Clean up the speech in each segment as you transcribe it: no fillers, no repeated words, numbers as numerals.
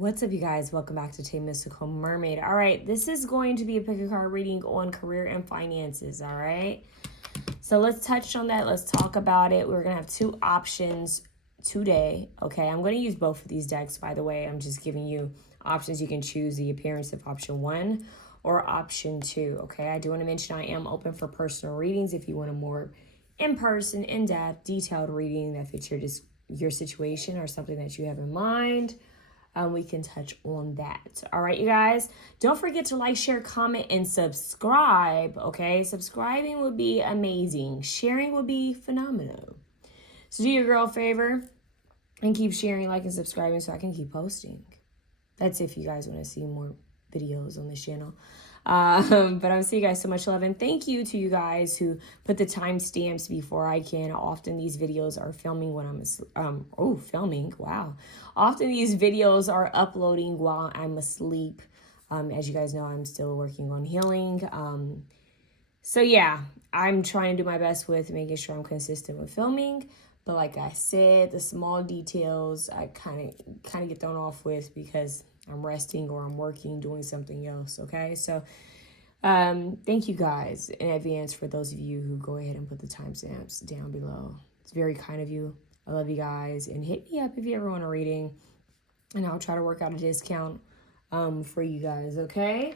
What's up, you guys? Welcome back to TayMysticalMermaid. All right, this is going to be a pick a card reading on career and finances, all right? So let's touch on that. Let's talk about it. We're going to have two options today, okay? I'm going to use both of these decks, by the way. I'm just giving you options. You can choose the appearance of option 1 or option 2, okay? I do want to mention I am open for personal readings if you want a more in-person, in-depth, detailed reading that fits your situation or something that you have in mind. We can touch on that. All right, you guys, don't forget to like, share, comment, and subscribe, okay? Subscribing would be amazing. Sharing would be phenomenal. So do your girl a favor and keep sharing, liking, subscribing so I can keep posting. That's if you guys want to see more videos on this channel. But I'm seeing you guys so much love, and thank you to you guys who put the timestamps before I can. Often these videos are filming when I'm filming. Wow. Often these videos are uploading while I'm asleep. As you guys know, I'm still working on healing. So yeah, I'm trying to do my best with making sure I'm consistent with filming. But like I said, the small details I kind of get thrown off with because I'm resting or I'm working, doing something else, okay? So thank you guys in advance for those of you who go ahead and put the timestamps down below. It's very kind of you. I love you guys. And hit me up if you ever want a reading, and I'll try to work out a discount for you guys, okay?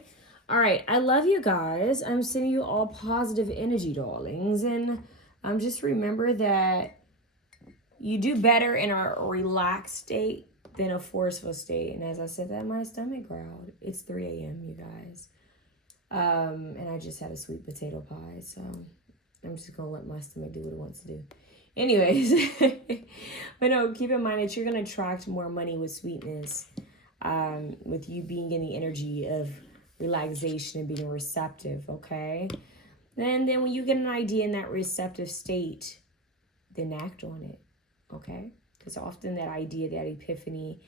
All right, I love you guys. I'm sending you all positive energy, darlings. And just remember that you do better in a relaxed state than a forceful state. And as I said that, my stomach growled. It's 3 a.m., you guys. And I just had a sweet potato pie, so I'm just going to let my stomach do what it wants to do. Anyways, but no, keep in mind that you're going to attract more money with sweetness, with you being in the energy of relaxation and being receptive, okay? And then when you get an idea in that receptive state, then act on it, okay? Because often that idea, that epiphany,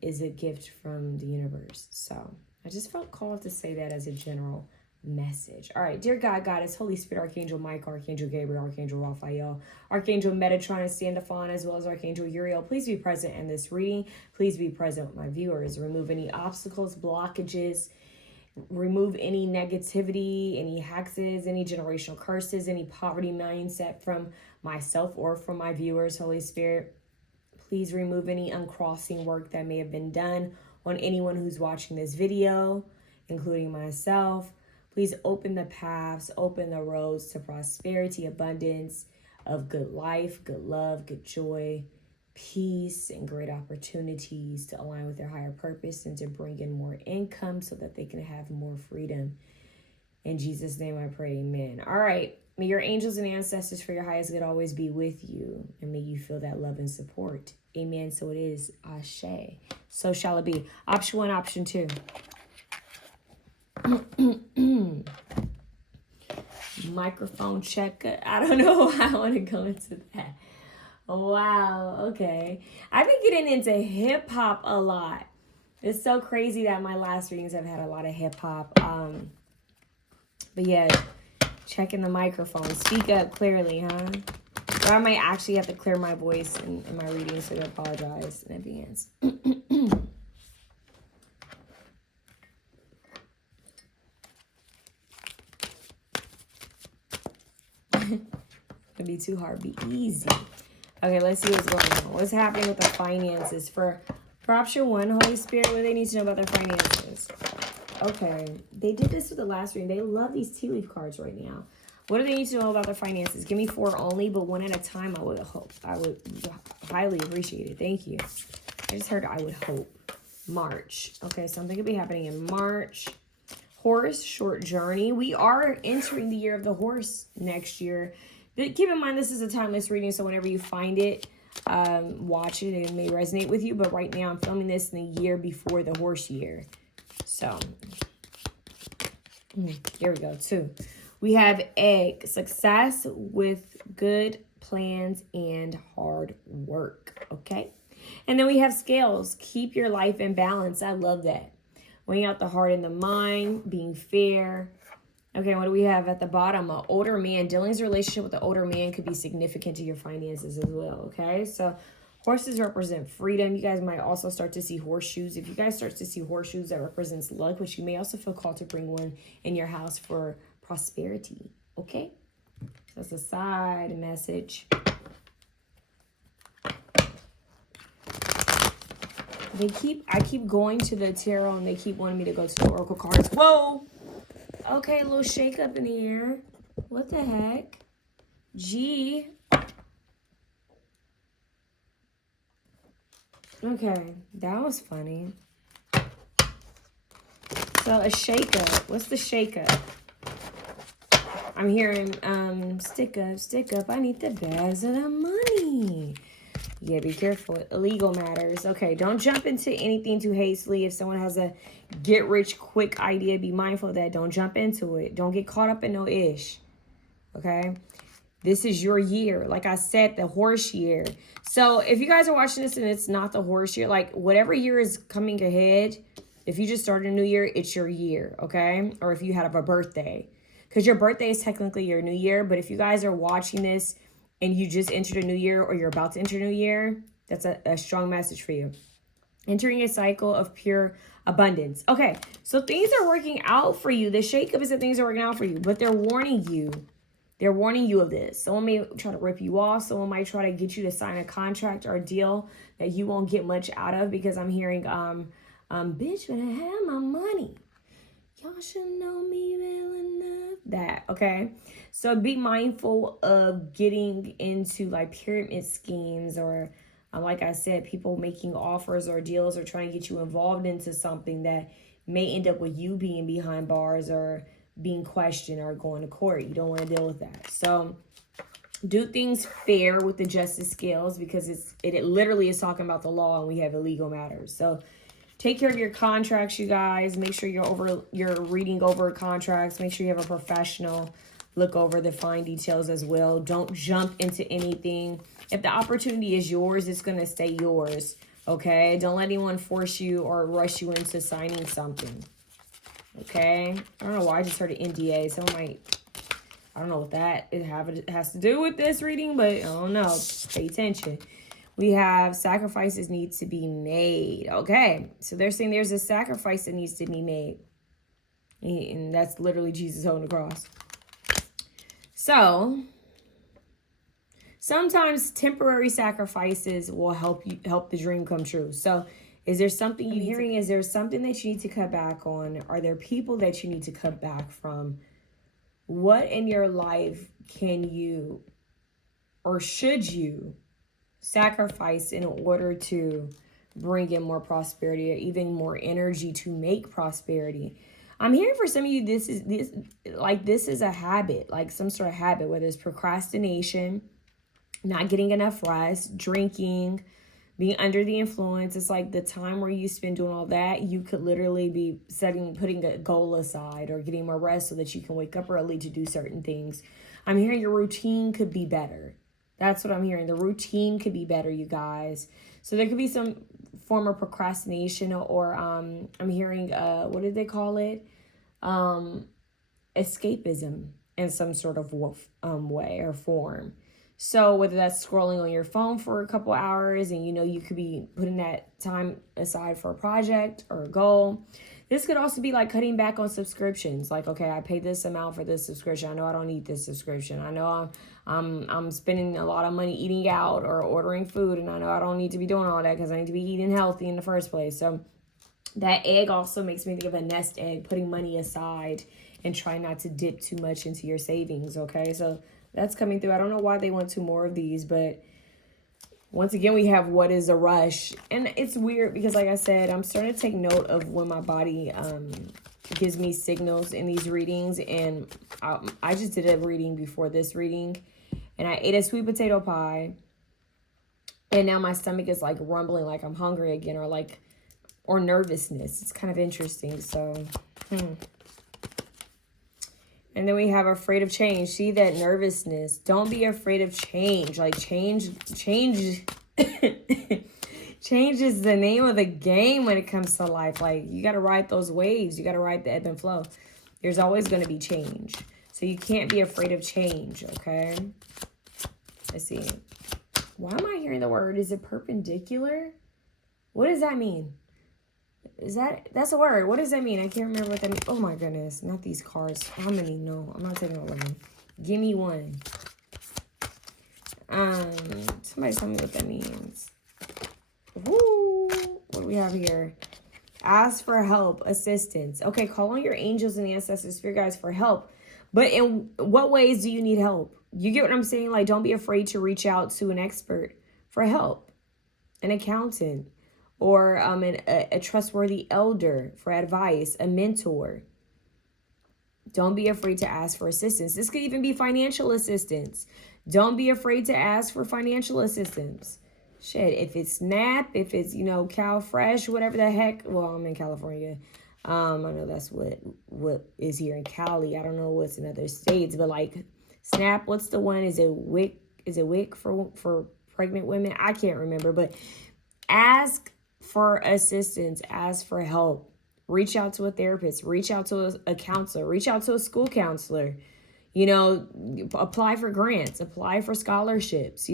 is a gift from the universe. So I just felt called to say that as a general message. All right, dear God, Goddess, Holy Spirit, Archangel Michael, Archangel Gabriel, Archangel Raphael, Archangel Metatron and Sandalphon, as well as Archangel Uriel, please be present in this reading. Please be present with my viewers. Remove any obstacles, blockages, remove any negativity, any hexes, any generational curses, any poverty mindset from myself or from my viewers. Holy Spirit, please remove any uncrossing work that may have been done on anyone who's watching this video, including myself. Please open the paths, open the roads to prosperity, abundance of good life, good love, good joy, peace, and great opportunities to align with their higher purpose and to bring in more income so that they can have more freedom. In Jesus' name I pray, amen. All right, may your angels and ancestors for your highest good always be with you, and may you feel that love and support. Amen. So it is. Ashe. So shall it be. Option 1, option 2. Microphone check. I don't know how I want to go into that. Wow, okay. I've been getting into hip hop a lot. It's so crazy that my last readings have had a lot of hip hop. But yeah, checking the microphone. Speak up clearly, huh? Or I might actually have to clear my voice in my reading, so I apologize in advance. It'll be too hard. Be easy. Okay, let's see what's going on. What's happening with the finances? For option 1, Holy Spirit, what do they need to know about their finances? Okay, they did this with the last reading. They love these tea leaf cards right now. What do they need to know about their finances? Give me 4 only, but 1 at a time. I would highly appreciate it. Thank you. I just heard I would hope. March. Okay, something could be happening in March. Horse, short journey. We are entering the year of the horse next year. Keep in mind, this is a timeless reading, so whenever you find it, watch it. It may resonate with you, but right now I'm filming this in the year before the horse year. So, here we go. 2. We have egg, success with good plans and hard work, okay? And then we have scales, keep your life in balance. I love that. Weighing out the heart and the mind, being fair. Okay, what do we have at the bottom? An older man. Dealings relationship with the older man could be significant to your finances as well, okay? So Horses represent freedom. You guys might also start to see horseshoes. If you guys start to see horseshoes, that represents luck, which you may also feel called to bring one in your house for prosperity. Okay? So that's a side message. I keep going to the tarot and they keep wanting me to go to the oracle cards. Whoa! Okay, a little shake up in the air. What the heck? G. Okay, that was funny. So a shake-up. What's the shake-up? I'm hearing stick up. I need the bags of the money. Yeah, be careful. Illegal matters. Okay, don't jump into anything too hastily. If someone has a get-rich-quick idea, be mindful of that. Don't jump into it. Don't get caught up in no ish. Okay? This is your year. Like I said, the horse year. So if you guys are watching this and it's not the horse year, like whatever year is coming ahead, if you just started a new year, it's your year, okay? Or if you have a birthday. Because your birthday is technically your new year. But if you guys are watching this and you just entered a new year or you're about to enter a new year, that's a strong message for you. Entering a cycle of pure abundance. Okay, so things are working out for you. The shakeup is that things are working out for you, but they're warning you. They're warning you of this. Someone may try to rip you off. Someone might try to get you to sign a contract or a deal that you won't get much out of, because I'm hearing, bitch, when I have my money, y'all should know me well enough. That, okay? So be mindful of getting into like pyramid schemes or, like I said, people making offers or deals or trying to get you involved into something that may end up with you being behind bars or being questioned or going to court. You don't want to deal with that. So do things fair with the justice scales, because it literally is talking about the law and we have illegal matters. So take care of your contracts, you guys. Make sure you're reading over contracts. Make sure you have a professional look over the fine details as well. Don't jump into anything. If the opportunity is yours, it's going to stay yours. Okay? Don't let anyone force you or rush you into signing something. Okay? I don't know why I just heard an NDA. Someone might, I don't know what that has to do with this reading, but I don't know. Pay attention. We have sacrifices need to be made. Okay. So they're saying there's a sacrifice that needs to be made. And that's literally Jesus on the cross. So sometimes temporary sacrifices will help the dream come true. So is there something you're hearing? Is there something that you need to cut back on? Are there people that you need to cut back from? What in your life can you or should you sacrifice in order to bring in more prosperity or even more energy to make prosperity? I'm hearing for some of you, this is a habit, like some sort of habit, whether it's procrastination, not getting enough rest, drinking, being under the influence. It's like the time where you spend doing all that, you could literally be putting a goal aside or getting more rest so that you can wake up early to do certain things. I'm hearing your routine could be better. That's what I'm hearing. The routine could be better, you guys. So there could be some form of procrastination or I'm hearing, what did they call it? Escapism in some sort of way or form. So whether that's scrolling on your phone for a couple hours and you could be putting that time aside for a project or a goal. This could also be like cutting back on subscriptions. Like, okay, I paid this amount for this subscription. I know I don't need this subscription. I know I'm spending a lot of money eating out or ordering food, and I know I don't need to be doing all that because I need to be eating healthy in the first place. So that egg also makes me think of a nest egg, putting money aside and trying not to dip too much into your savings, okay? So that's coming through. I don't know why they want 2 more of these, but once again, we have what is a rush. And it's weird because, like I said, I'm starting to take note of when my body gives me signals in these readings. And I just did a reading before this reading, and I ate a sweet potato pie. And now my stomach is like rumbling like I'm hungry again, or nervousness. It's kind of interesting. So, And then we have afraid of change. See that nervousness. Don't be afraid of change. Like change change is the name of the game when it comes to life. Like you got to ride those waves. You got to ride the ebb and flow. There's always going to be change. So you can't be afraid of change, okay? Let's see. Why am I hearing the word? Is it perpendicular? What does that mean? That's a word. What does that mean? I can't remember what that means. Oh my goodness. Not these cards. How many? No, I'm not taking all of them. Give me one. Somebody tell me what that means. Woo! What do we have here? Ask for help, assistance. Okay, call on your angels and the ancestors, spirit guides for help. But in what ways do you need help? You get what I'm saying? Like, don't be afraid to reach out to an expert for help, an accountant, or a trustworthy elder for advice, a mentor. Don't be afraid to ask for assistance. This could even be financial assistance. Don't be afraid to ask for financial assistance. Shit, if it's SNAP, if it's, Cal Fresh, whatever the heck. Well, I'm in California. I know that's what is here in Cali. I don't know what's in other states, but like SNAP, what's the one? Is it WIC? Is it WIC for pregnant women? I can't remember, but ask for assistance, ask for help. Reach out to a therapist, reach out to a counselor, reach out to a school counselor. Apply for grants, apply for scholarships,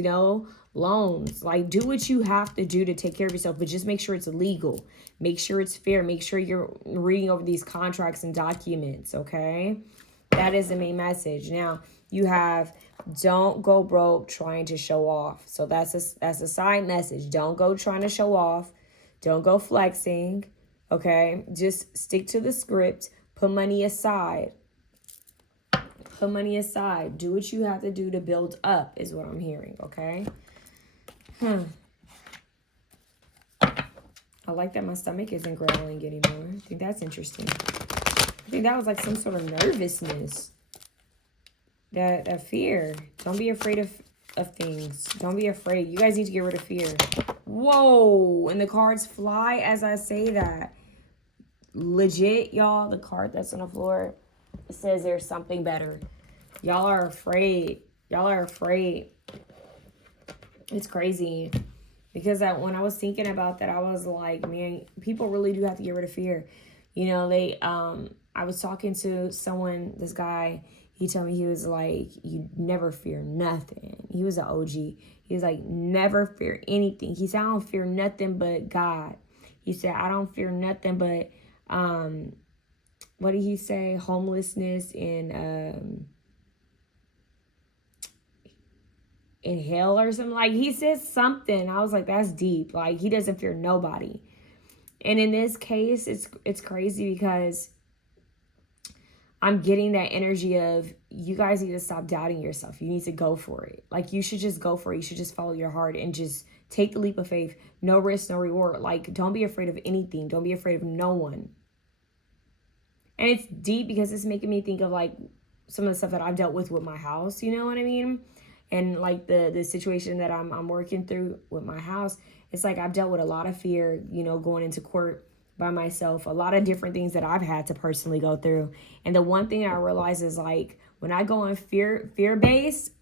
loans. Like, do what you have to do to take care of yourself, but just make sure it's legal. Make sure it's fair. Make sure you're reading over these contracts and documents, okay? That is the main message. Now, you have don't go broke trying to show off. So that's a side message. Don't go trying to show off. Don't go flexing, okay? Just stick to the script. Put money aside. Put money aside. Do what you have to do to build up is what I'm hearing, okay? I like that my stomach isn't growling anymore. I think that's interesting. I think that was like some sort of nervousness. That fear. Don't be afraid of things. Don't be afraid. You guys need to get rid of fear. Whoa. And the cards fly as I say that. Legit, y'all. The card that's on the floor says there's something better. Y'all are afraid. Y'all are afraid. It's crazy. Because when I was thinking about that, I was like, man, people really do have to get rid of fear. I was talking to someone, this guy, he told me, he was like, you never fear nothing. He was an OG. He was like, never fear anything. He said, I don't fear nothing but God. He said, I don't fear nothing but, what did he say? Homelessness and, in hell or something. Like, he said something. I was like, that's deep. Like, he doesn't fear nobody. And in this case, it's crazy because I'm getting that energy of you guys need to stop doubting yourself. You need to go for it. Like, you should just go for it. You should just follow your heart and just take the leap of faith. No risk, no reward. Like, don't be afraid of anything. Don't be afraid of no one. And it's deep because it's making me think of like some of the stuff that I've dealt with my house. You know what I mean? And like the situation that I'm working through with my house, it's like I've dealt with a lot of fear, going into court by myself, a lot of different things that I've had to personally go through. And the one thing I realize is like when I go on fear-based,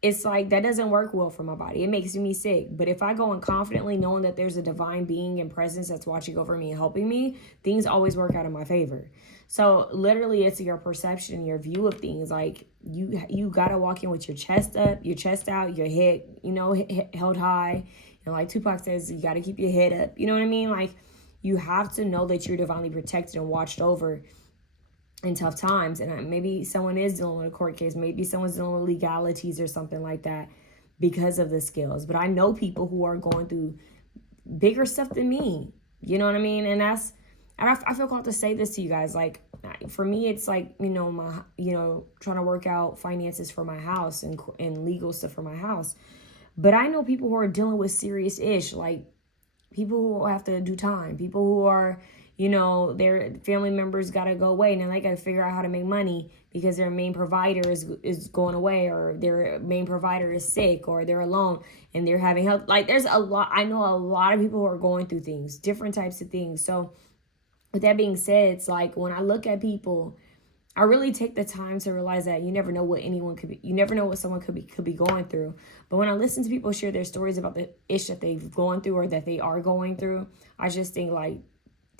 it's like that doesn't work well for my body. It makes me sick. But if I go in confidently knowing that there's a divine being and presence that's watching over me and helping me, things always work out in my favor. So literally it's your perception, your view of things. Like you got to walk in with your chest up, your chest out, your head, held high. Like Tupac says, you got to keep your head up. You know what I mean? Like you have to know that you're divinely protected and watched over in tough times. And maybe someone is dealing with a court case. Maybe someone's dealing with legalities or something like that because of the skills. But I know people who are going through bigger stuff than me. You know what I mean? And I feel called to say this to you guys. Like, for me, it's like, my, trying to work out finances for my house and legal stuff for my house. But I know people who are dealing with serious ish, like people who have to do time, people who are, their family members got to go away. Now they got to figure out how to make money because their main provider is going away, or their main provider is sick, or they're alone and they're having health. Like there's a lot. I know a lot of people who are going through things, different types of things. So with that being said, it's like when I look at people, I really take the time to realize that you never know what anyone could be. You never know what someone could be going through. But when I listen to people share their stories about the ish that they've gone through or that they are going through, I just think like,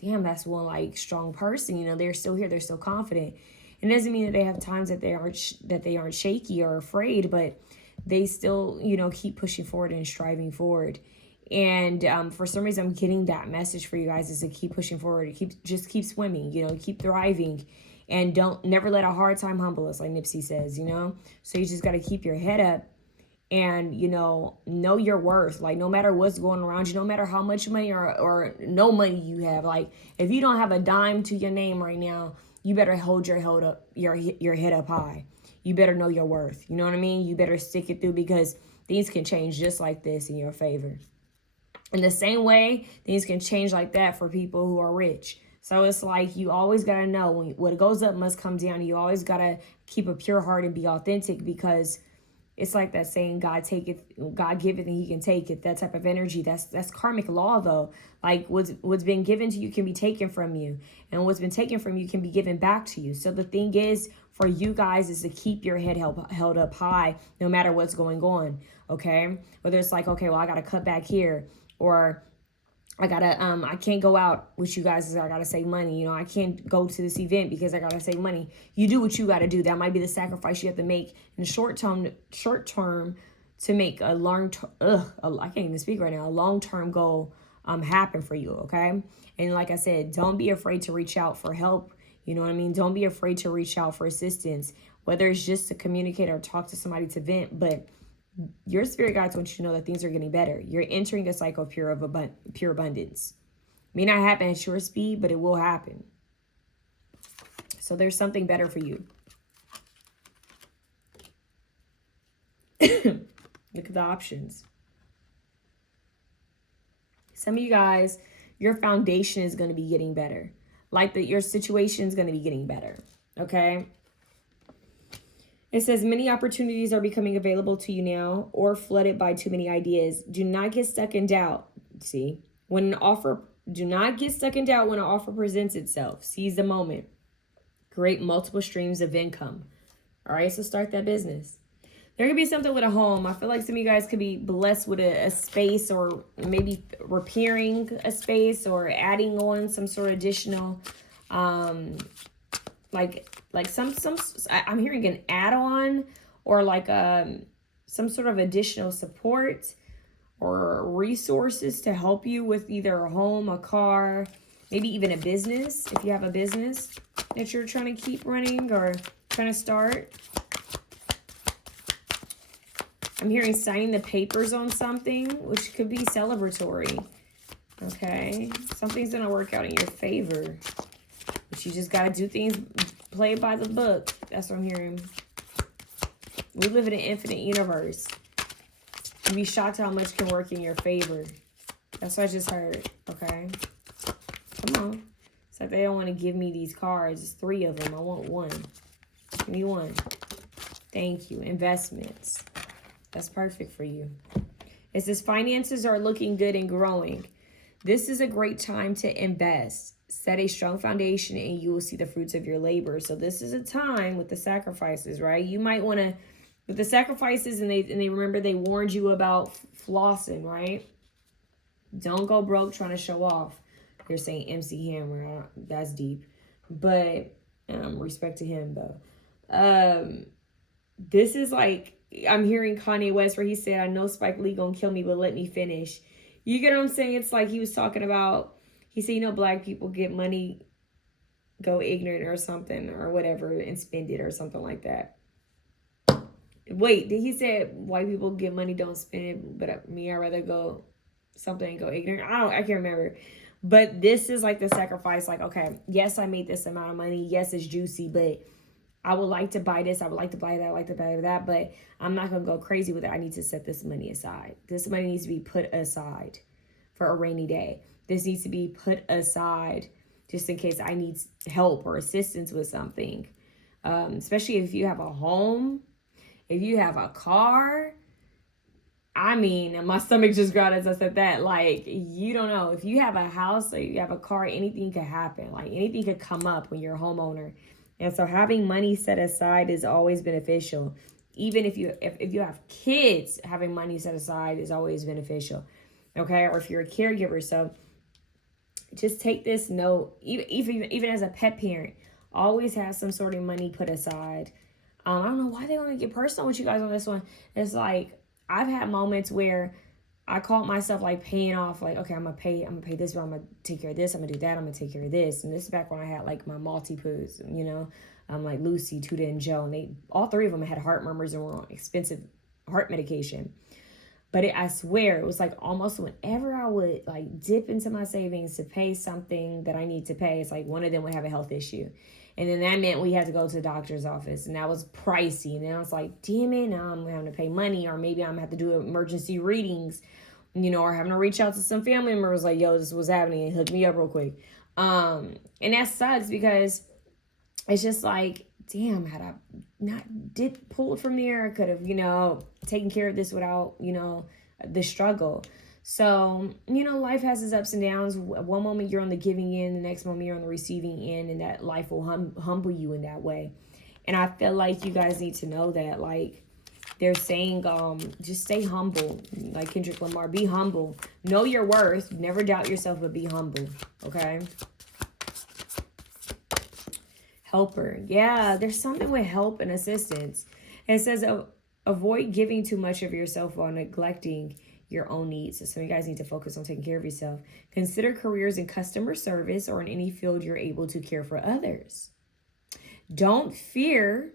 damn, that's one like strong person. They're still here. They're still confident. It doesn't mean that they have times that they aren't shaky or afraid, but they still, keep pushing forward and striving forward. And for some reason, I'm getting that message for you guys is to keep pushing forward, just keep swimming, keep thriving, and never let a hard time humble us, like Nipsey says, So you just got to keep your head up and, know your worth. Like, no matter what's going around you, no matter how much money or no money you have, like, if you don't have a dime to your name right now, you better hold your head up high. You better know your worth. You know what I mean? You better stick it through, because things can change just like this in your favor. In the same way, things can change like that for people who are rich. So it's like you always got to know when what goes up must come down. You always got to keep a pure heart and be authentic, because it's like that saying, God giveth and he can take it. That type of energy. That's karmic law, though. Like what's been given to you can be taken from you, and what's been taken from you can be given back to you. So the thing is, for you guys, is to keep your head held up high no matter what's going on. Okay, whether it's like, okay, well, I got to cut back here, or I can't go out with you guys because I gotta save money. I can't go to this event because I gotta save money. You do what you gotta do. That might be the sacrifice you have to make in the short term to make a I can't even speak right now, a long-term goal happen for you, okay? And like I said, don't be afraid to reach out for help. You know what I mean? Don't be afraid to reach out for assistance, whether it's just to communicate or talk to somebody to vent, but your spirit guides want you to know that things are getting better. You're entering a cycle of pure abundance. May not happen at your speed, but it will happen. So there's something better for you. Look at the options. Some of you guys, your foundation is going to be getting better. Like your situation is going to be getting better. Okay? It says many opportunities are becoming available to you now, or flooded by too many ideas. Do not get stuck in doubt. Do not get stuck in doubt when an offer presents itself. Seize the moment. Create multiple streams of income. All right, so start that business. There could be something with a home. I feel like some of you guys could be blessed with a space, or maybe repairing a space, or adding on some sort of additional, I'm hearing an add-on, or like some sort of additional support or resources to help you with either a home, a car, maybe even a business. If you have a business that you're trying to keep running or trying to start. I'm hearing signing the papers on something, which could be celebratory. Okay, something's going to work out in your favor. But you just got to do things, play by the book. That's what I'm hearing. We live in an infinite universe. You'd be shocked how much can work in your favor. That's what I just heard. Okay. Come on. It's like they don't want to give me these cards. It's 3 of them. I want 1. Give me 1. Thank you. Investments. That's perfect for you. It says finances are looking good and growing. This is a great time to invest. Set a strong foundation and you will see the fruits of your labor. So this is a time with the sacrifices, right? You might want to, with the sacrifices, and they remember they warned you about flossing, right? Don't go broke trying to show off. They're saying MC Hammer. That's deep. But respect to him, though. This is like, I'm hearing Kanye West where he said, I know Spike Lee gonna kill me, but let me finish. You get what I'm saying? It's like he was talking about, he said, black people get money, go ignorant or something or whatever, and spend it or something like that. Wait, did he say white people get money, don't spend it, but I'd rather go something and go ignorant? I can't remember. But this is like the sacrifice. Like, okay, yes, I made this amount of money. Yes, it's juicy, but I would like to buy this. I would like to buy that. I would like to buy that. But I'm not going to go crazy with it. I need to set this money aside. This money needs to be put aside for a rainy day. This needs to be put aside just in case I need help or assistance with something. Especially if you have a home, if you have a car. I mean, my stomach just growled as I said that. Like, you don't know. If you have a house or you have a car, anything could happen. Like, anything could come up when you're a homeowner. And so having money set aside is always beneficial. Even if you have kids, having money set aside is always beneficial. Okay? Or if you're a caregiver. So just take this note. Even as a pet parent, always have some sort of money put aside. I don't know why they want to get personal with you guys on this one. It's like, I've had moments where I caught myself like paying off, like, okay, I'm gonna pay this, but I'm gonna take care of this, I'm gonna do that, I'm gonna take care of this. And this is back when I had like my multi-poos, you know, like Lucy, Tuda, and Joe, and all three of them had heart murmurs and were on expensive heart medication. But I swear, it was like almost whenever I would like dip into my savings to pay something that I need to pay, it's like one of them would have a health issue. And then that meant we had to go to the doctor's office, and that was pricey. And then I was like, damn it, now I'm having to pay money, or maybe I'm gonna have to do emergency readings, you know, or having to reach out to some family members like, yo, this was happening, and hook me up real quick. And that sucks because it's just like, damn, had I not pulled from there, I could have, you know, taken care of this without, you know, the struggle. So, you know, life has its ups and downs. One moment you're on the giving end, the next moment you're on the receiving end, and that life will humble you in that way. And I feel like you guys need to know that, like, they're saying, just stay humble. Like Kendrick Lamar, be humble. Know your worth. Never doubt yourself, but be humble. Okay? Helper. Yeah, there's something with help and assistance. And it says, avoid giving too much of yourself while neglecting your own needs. So you guys need to focus on taking care of yourself. Consider careers in customer service or in any field you're able to care for others. Don't fear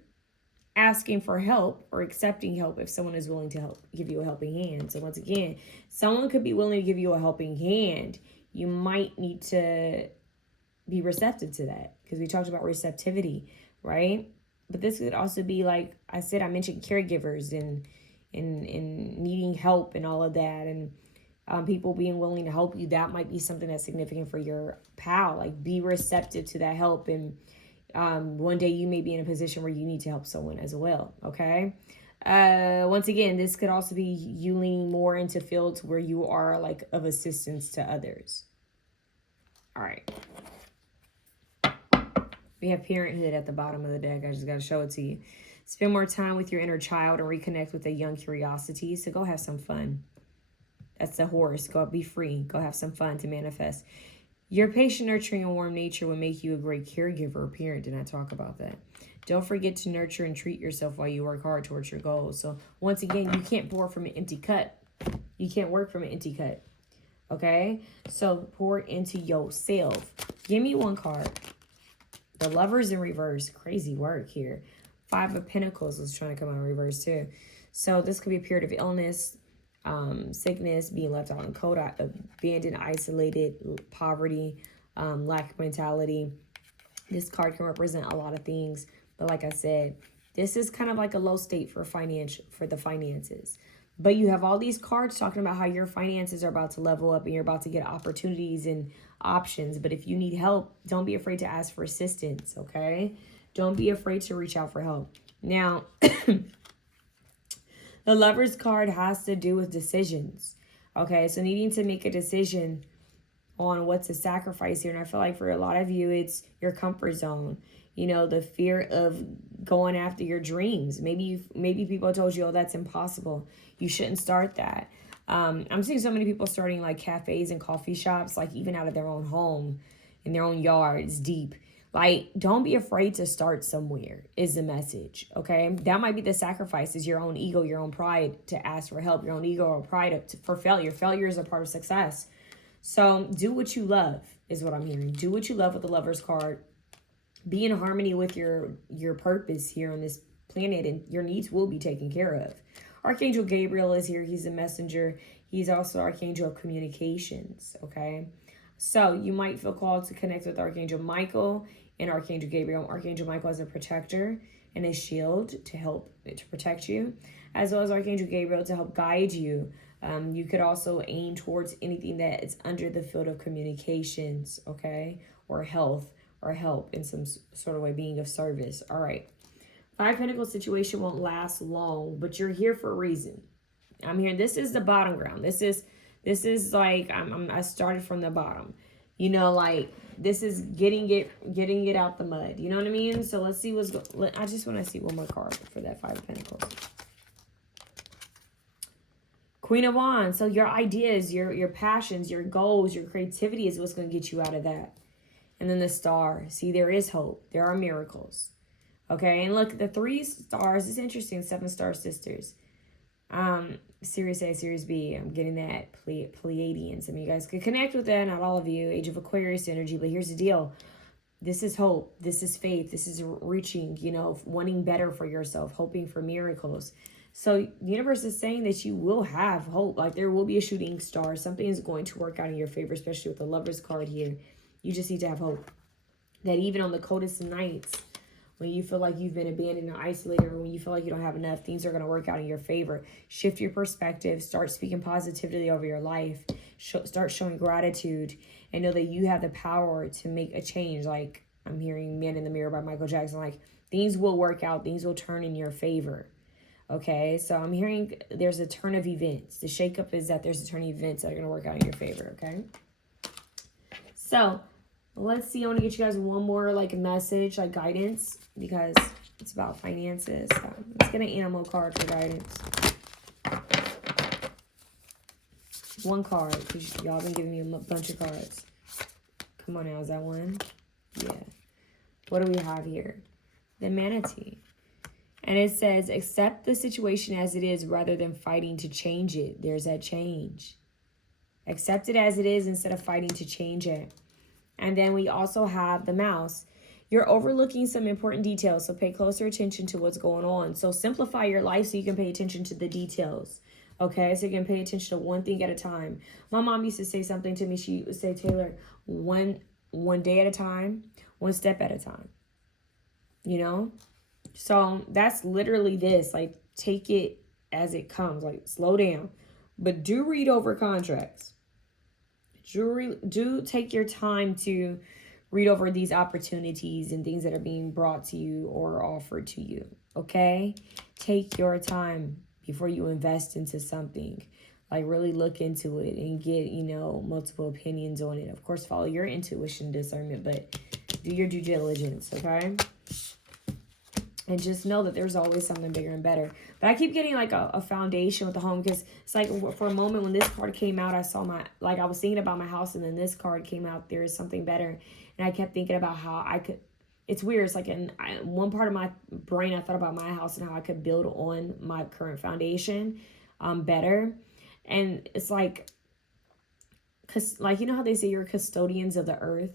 asking for help or accepting help if someone is willing to help, give you a helping hand. So once again, someone could be willing to give you a helping hand. You might need to be receptive to that, because we talked about receptivity, right? But this could also be, like I said, I mentioned caregivers and needing help and all of that, and people being willing to help you. That might be something that's significant for your pal. Like, be receptive to that help, and one day you may be in a position where you need to help someone as well. Okay. Once again, this could also be you leaning more into fields where you are like of assistance to others. All right. We have parenthood at the bottom of the deck. I just got to show it to you. Spend more time with your inner child and reconnect with a young curiosity. So go have some fun. That's the horse. Go be free. Go have some fun to manifest. Your patient, nurturing, and warm nature will make you a great caregiver or parent. Did I talk about that? Don't forget to nurture and treat yourself while you work hard towards your goals. So once again, you can't pour from an empty cup. You can't work from an empty cup. Okay? So pour into yourself. Give me one card. The Lovers in reverse. Crazy work here. 5 of Pentacles was trying to come out in reverse too. So this could be a period of illness, sickness, being left out in cold, abandoned, isolated, poverty, lack of mentality. This card can represent a lot of things. But like I said, this is kind of like a low state for the finances. But you have all these cards talking about how your finances are about to level up and you're about to get opportunities and options. But if you need help, don't be afraid to ask for assistance, okay? Don't be afraid to reach out for help. Now, the Lover's card has to do with decisions, okay? So needing to make a decision on what to sacrifice here. And I feel like for a lot of you, it's your comfort zone. You know, the fear of going after your dreams. Maybe people told you, oh, that's impossible. You shouldn't start that. I'm seeing so many people starting like cafes and coffee shops, like even out of their own home, in their own yards, deep. Like, don't be afraid to start somewhere is the message, okay? That might be the sacrifice, is your own ego, your own pride to ask for help, your own ego or pride for failure. Failure is a part of success. So do what you love is what I'm hearing. Do what you love with the Lover's card. Be in harmony with your purpose here on this planet, and your needs will be taken care of. Archangel Gabriel is here. He's a messenger. He's also Archangel of communications, okay? So you might feel called to connect with Archangel Michael and Archangel Gabriel. Archangel Michael is a protector and a shield to help to protect you, as well as Archangel Gabriel to help guide you. You could also aim towards anything that is under the field of communications, okay, or health, or help in some sort of way, being of service. All right. 5 Pentacles situation won't last long, but you're here for a reason. I'm here. This is the bottom ground. This is like I started from the bottom. You know, like this is getting it out the mud. You know what I mean? So let's see what's going. I just want to see one more card for that 5 of Pentacles. Queen of Wands. So your ideas, your passions, your goals, your creativity is what's going to get you out of that. And then the Star. See, there is hope. There are miracles. Okay, and look, the 3 stars is interesting. 7-star sisters. Series A, Series B. I'm getting that Pleiadian. Some of you guys could connect with that. Not all of you. Age of Aquarius energy. But here's the deal. This is hope. This is faith. This is reaching, you know, wanting better for yourself, hoping for miracles. So the universe is saying that you will have hope. Like there will be a shooting star. Something is going to work out in your favor, especially with the Lover's card here. You just need to have hope. That even on the coldest of nights, when you feel like you've been abandoned or isolated, or when you feel like you don't have enough, things are going to work out in your favor. Shift your perspective. Start speaking positively over your life. Start showing gratitude. And know that you have the power to make a change. Like I'm hearing Man in the Mirror by Michael Jackson. Like things will work out. Things will turn in your favor. Okay, so I'm hearing there's a turn of events. The shakeup is that there's a turn of events that are going to work out in your favor. Okay, so let's see. I want to get you guys one more like message, like guidance, because it's about finances. So let's get an animal card for guidance. One card, because y'all been giving me a bunch of cards. Come on now, is that one? Yeah. What do we have here? The manatee. And it says, accept the situation as it is rather than fighting to change it. There's that change. Accept it as it is instead of fighting to change it. And then we also have the mouse. You're overlooking some important details, so pay closer attention to what's going on. So simplify your life so you can pay attention to the details. Okay, so you can pay attention to one thing at a time. My mom used to say something to me. She would say, Taylor, one day at a time, one step at a time. You know? So that's literally this. Like, take it as it comes. Like, slow down. But do read over contracts. Do take your time to read over these opportunities and things that are being brought to you or offered to you. Okay? Take your time before you invest into something. Like really look into it and get, you know, multiple opinions on it. Of course, follow your intuition, discernment, but do your due diligence, okay? And just know that there's always something bigger and better. But I keep getting like a foundation with the home, because it's like for a moment when this card came out, I saw I was thinking about my house, and then this card came out, there is something better. And I kept thinking about how I could, it's weird. It's like in one part of my brain, I thought about my house and how I could build on my current foundation better. And it's like, cause like, you know how they say you're custodians of the earth?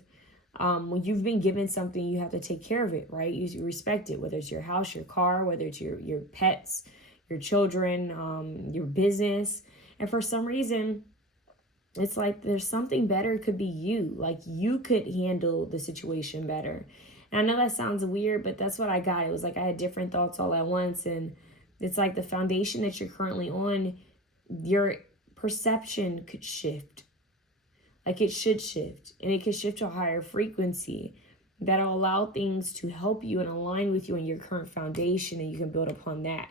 When you've been given something, you have to take care of it, right? You respect it, whether it's your house, your car, whether it's your pets, your children, your business. And for some reason, it's like there's something better. It could be you. Like you could handle the situation better. And I know that sounds weird, but that's what I got. It was like I had different thoughts all at once. And it's like the foundation that you're currently on, your perception could shift. Like it should shift, and it could shift to a higher frequency that'll allow things to help you and align with you in your current foundation, and you can build upon that.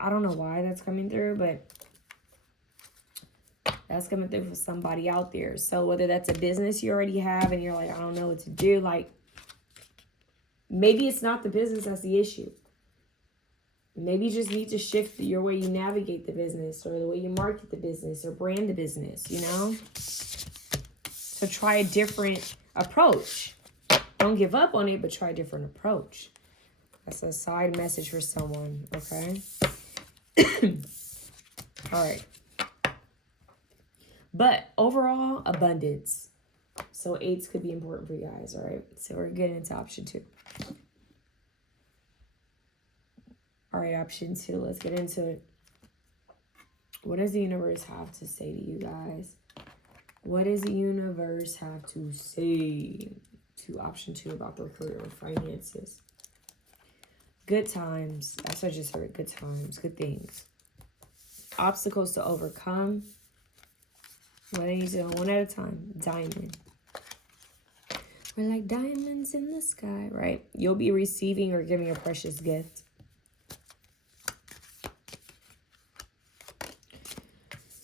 I don't know why that's coming through, but that's coming through for somebody out there. So whether that's a business you already have and you're like, I don't know what to do, like maybe it's not the business that's the issue. Maybe you just need to shift your way you navigate the business, or the way you market the business or brand the business, you know? So try a different approach. Don't give up on it, but try a different approach. That's a side message for someone, okay? All right. But overall, abundance. So 8s could be important for you guys, all right? So we're getting into option 2. All right, option 2. Let's get into it. What does the universe have to say to you guys? What does the universe have to say to option 2 about their career or finances? Good times. That's what I just heard. Good times. Good things. Obstacles to overcome. What do you do? One at a time. Diamond. We're like diamonds in the sky, right? You'll be receiving or giving a precious gift.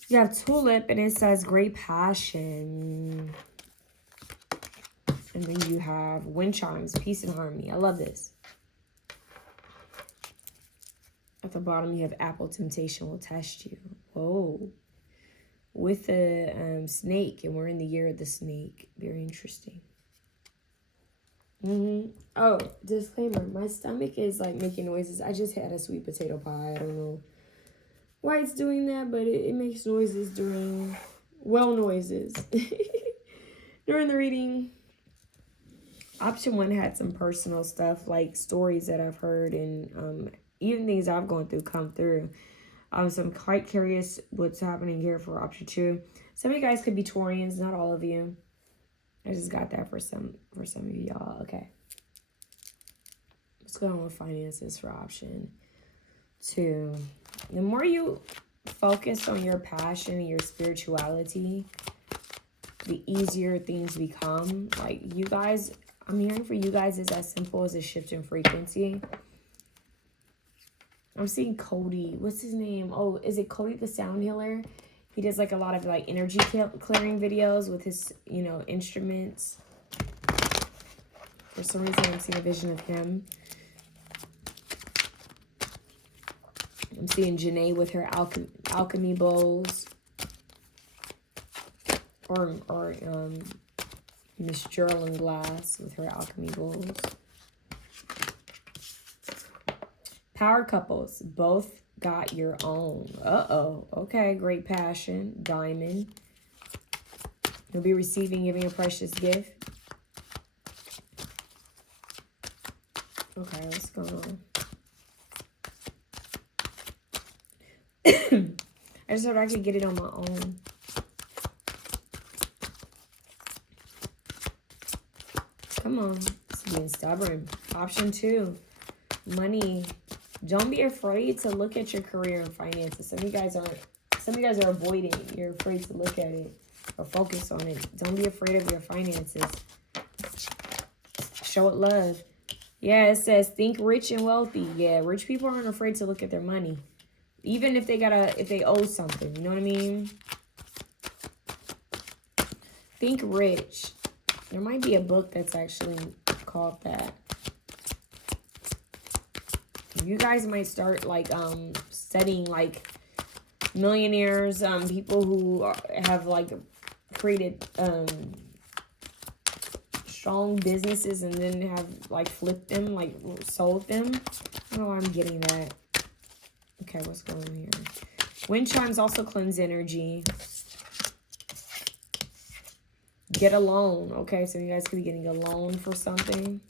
You have tulip, and it says great passion. And then you have wind chimes, peace and harmony. I love this. At the bottom, you have apple, temptation will test you. Whoa. With the snake, and we're in the year of the snake. Very interesting. Oh, disclaimer. My stomach is like making noises. I just had a sweet potato pie. I don't know why it's doing that, but it makes noises during, noises. During the reading. Option 1 had some personal stuff, like stories that I've heard and even things I've gone through come through. So I'm quite curious what's happening here for option 2. Some of you guys could be Taurians, not all of you. I just got that for some of y'all. Okay. Let's go on with finances for option 2. The more you focus on your passion and your spirituality, the easier things become. Like, you guys, I'm hearing for you guys is as simple as a shift in frequency. I'm seeing Cody. What's his name? Oh, is it Cody the Sound Healer? He does like a lot of like energy clearing videos with his, instruments. For some reason, I'm seeing a vision of him. I'm seeing Janae with her alchemy bowls. Or Miss Geraldine Glass with her alchemy bowls. Power couples, both got your own. Uh-oh. Okay, great passion. Diamond. You'll be receiving, giving a precious gift. Okay, what's going on? I just thought I could get it on my own. Come on. It's being stubborn. Option 2. Money. Don't be afraid to look at your career and finances. Some of you guys are avoiding it. You're afraid to look at it or focus on it. Don't be afraid of your finances. Show it love. Yeah, it says think rich and wealthy. Yeah, rich people aren't afraid to look at their money. Even if they owe something. You know what I mean? Think rich. There might be a book that's actually called that. You guys might start like studying like millionaires, people who have like created strong businesses and then have like flipped them, like sold them. I don't know why I'm getting that. Okay, what's going on here? Wind chimes also cleanse energy. Get a loan. Okay, so you guys could be getting a loan for something.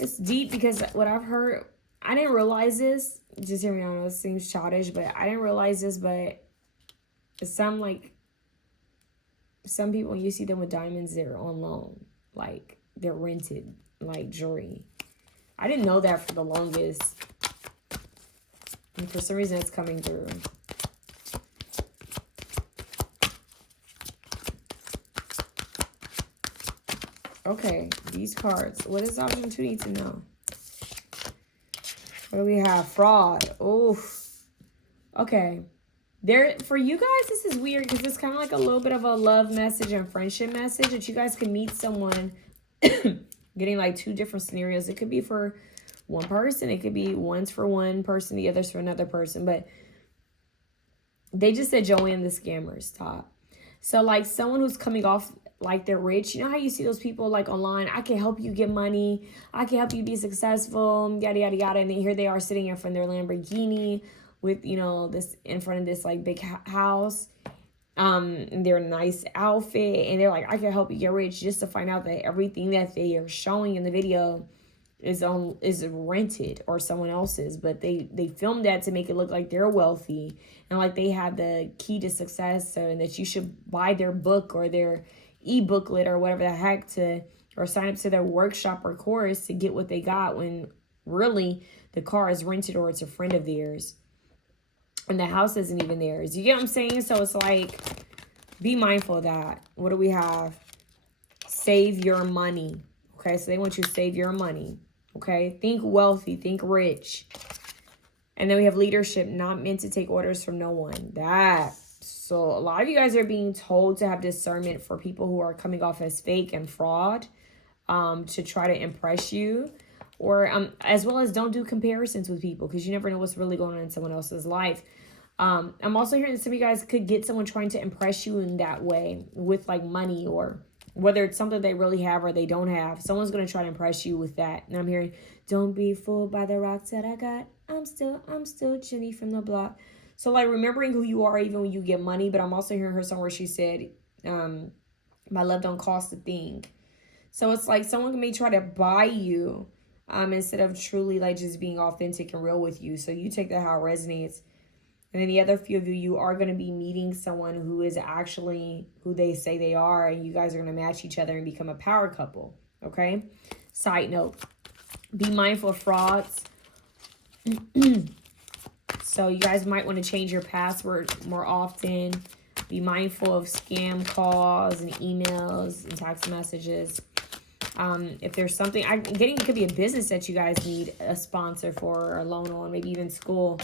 It's deep because what I've heard, I didn't realize this. Just hear me out. It seems childish, but I didn't realize this. But some people, when you see them with diamonds, they're on loan. Like, they're rented, like jewelry. I didn't know that for the longest. And for some reason, it's coming through. Okay, these cards. What does option 2 need to know? What do we have? Fraud. Oof. Okay. For you guys, this is weird because it's kind of like a little bit of a love message and friendship message that you guys can meet someone getting like 2 different scenarios. It could be for one person. It could be one's for one person, the other's for another person. But they just said Joanne the Scammer's top. So like someone who's coming off like they're rich. You know how you see those people like online, I can help you get money. I can help you be successful, yada, yada, yada. And then here they are sitting in front of their Lamborghini with, this in front of this like big house. And their nice outfit. And they're like, I can help you get rich, just to find out that everything that they are showing in the video is rented or someone else's. But they filmed that to make it look like they're wealthy and like they have the key to success, and that you should buy their book or their e-booklet or whatever the heck or sign up to their workshop or course to get what they got, when really the car is rented or it's a friend of theirs and the house isn't even theirs. You get what I'm saying? So it's like, be mindful of that. What do we have? Save your money. Okay, so they want you to save your money. Okay, think wealthy, think rich. And then we have leadership, not meant to take orders from no one. So a lot of you guys are being told to have discernment for people who are coming off as fake and fraud, to try to impress you, or as well as don't do comparisons with people, because you never know what's really going on in someone else's life. I'm also hearing that some of you guys could get someone trying to impress you in that way with like money or whether it's something they really have or they don't have. Someone's going to try to impress you with that. And I'm hearing, don't be fooled by the rocks that I got. I'm still Jenny from the block. So like remembering who you are even when you get money. But I'm also hearing her somewhere she said, my love don't cost a thing. So it's like someone may try to buy you instead of truly like just being authentic and real with you. So you take that how it resonates. And then the other few of you are going to be meeting someone who is actually who they say they are. And you guys are going to match each other and become a power couple. Okay? Side note. Be mindful of frauds. So you guys might want to change your password more often. Be mindful of scam calls and emails and text messages. If there's something, I'm getting, it could be a business that you guys need a sponsor for or a loan on, maybe even school.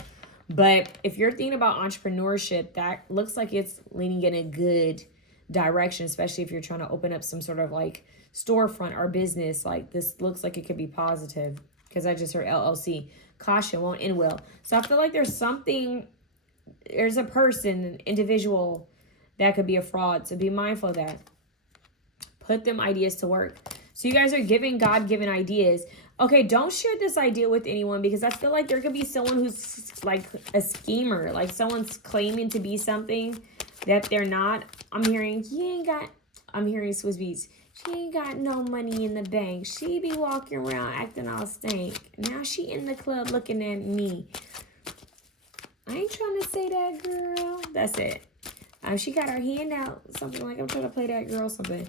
But if you're thinking about entrepreneurship, that looks like it's leaning in a good direction, especially if you're trying to open up some sort of like storefront or business. Like this looks like it could be positive because I just heard LLC. Caution, won't end well. So I feel like there's a person, an individual that could be a fraud. So be mindful of that. Put them ideas to work. So you guys are giving God-given ideas. Okay, don't share this idea with anyone because I feel like there could be someone who's like a schemer. Like someone's claiming to be something that they're not. I'm hearing Swiss Beats. She ain't got no money in the bank. She be walking around acting all stank. Now she in the club looking at me. I ain't trying to say that, girl. That's it. She got her hand out. Something like, I'm trying to play that girl something.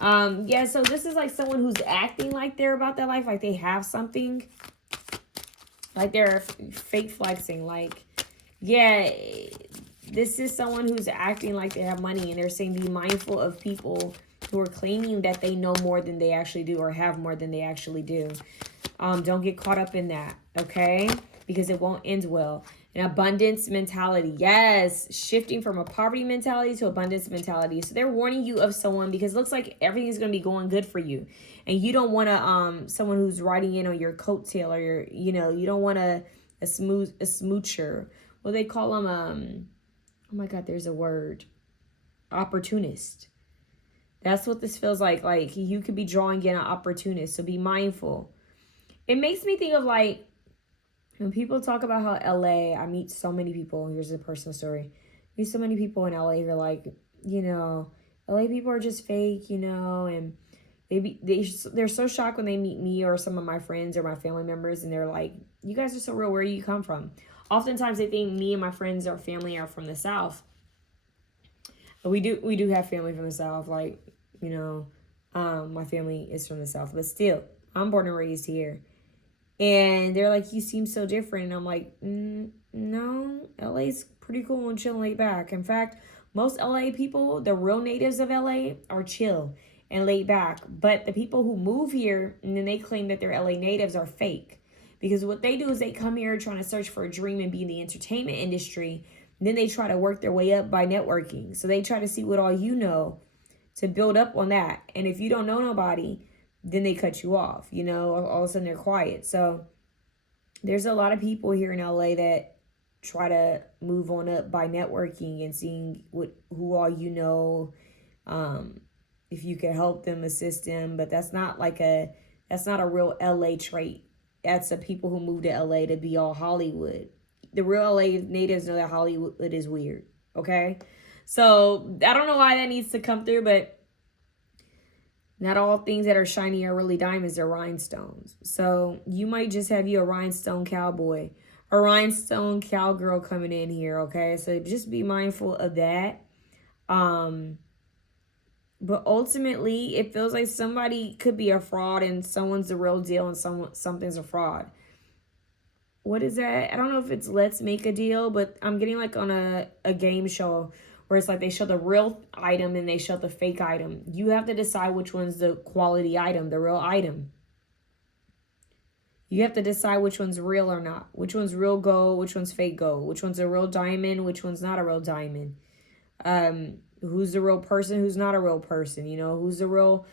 Yeah, so this is like someone who's acting like they're about their life, like they have something, like they're fake flexing. Like, yeah, this is someone who's acting like they have money, and they're saying be mindful of people who are claiming that they know more than they actually do or have more than they actually do. Don't get caught up in that, okay? Because it won't end well. An abundance mentality. Yes. Shifting from a poverty mentality to abundance mentality. So they're warning you of someone because it looks like everything's going to be going good for you. And you don't want to, someone who's riding in on your coattail or your, you don't want a smoocher. Well, they call them, oh my God, there's a word. Opportunist. That's what this feels like. Like you could be drawing in an opportunist. So be mindful. It makes me think of like, when people talk about how LA, I meet so many people. Here's a personal story. I meet so many people in LA who are like, LA people are just fake, and they're so shocked when they meet me or some of my friends or my family members, and they're like, you guys are so real. Where do you come from? Oftentimes they think me and my friends or family are from the South. But we do have family from the South. Like, my family is from the South, but still, I'm born and raised here. And they're like, you seem so different. And I'm like, no, LA's pretty cool and chill and laid back. In fact, most LA people, the real natives of LA, are chill and laid back. But the people who move here and then they claim that they're LA natives are fake. Because what they do is they come here trying to search for a dream and be in the entertainment industry. And then they try to work their way up by networking. So they try to see what all you know to build up on that. And if you don't know nobody, then they cut you off, all of a sudden they're quiet. So there's a lot of people here in LA that try to move on up by networking and seeing who all you know, if you can help them, assist them. But that's not a real LA trait. That's the people who move to LA to be all Hollywood. The real LA natives know that Hollywood is weird, okay? So I don't know why that needs to come through, but not all things that are shiny are really diamonds. They're rhinestones. So you might just have you a rhinestone cowboy, a rhinestone cowgirl coming in here, okay? So just be mindful of that. But ultimately, it feels like somebody could be a fraud and someone's the real deal and something's a fraud. What is that? I don't know if it's Let's Make a Deal, but I'm getting like on a game show where it's like they show the real item and they show the fake item. You have to decide which one's the quality item, the real item. You have to decide which one's real or not. Which one's real gold, which one's fake gold. Which one's a real diamond, which one's not a real diamond. Who's the real person, who's not a real person. Who's the real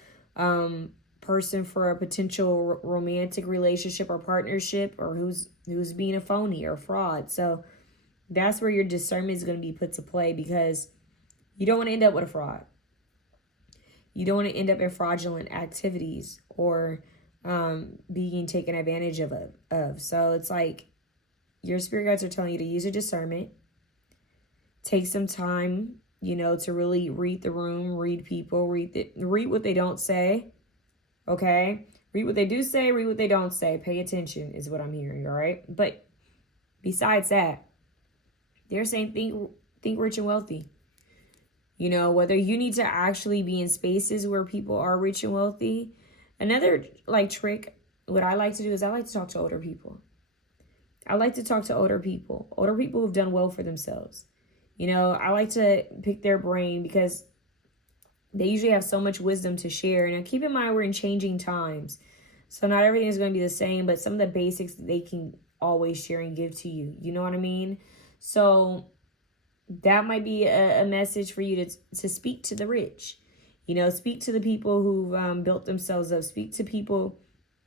person for a potential romantic relationship or partnership, or who's being a phony or fraud. So that's where your discernment is going to be put to play because you don't want to end up with a fraud. You don't want to end up in fraudulent activities or being taken advantage of. So it's like your spirit guides are telling you to use your discernment. Take some time, to really read the room, read people, read what they don't say. Okay? Read what they do say, read what they don't say. Pay attention is what I'm hearing, all right? But besides that, they're saying think rich and wealthy. Whether you need to actually be in spaces where people are rich and wealthy. Another trick, what I like to do is I like to talk to older people. Older people who've done well for themselves. I like to pick their brain because they usually have so much wisdom to share. And keep in mind, we're in changing times. So not everything is going to be the same, but some of the basics they can always share and give to you. You know what I mean? So that might be a message for you to speak to the rich. Speak to the people who've built themselves up. Speak to people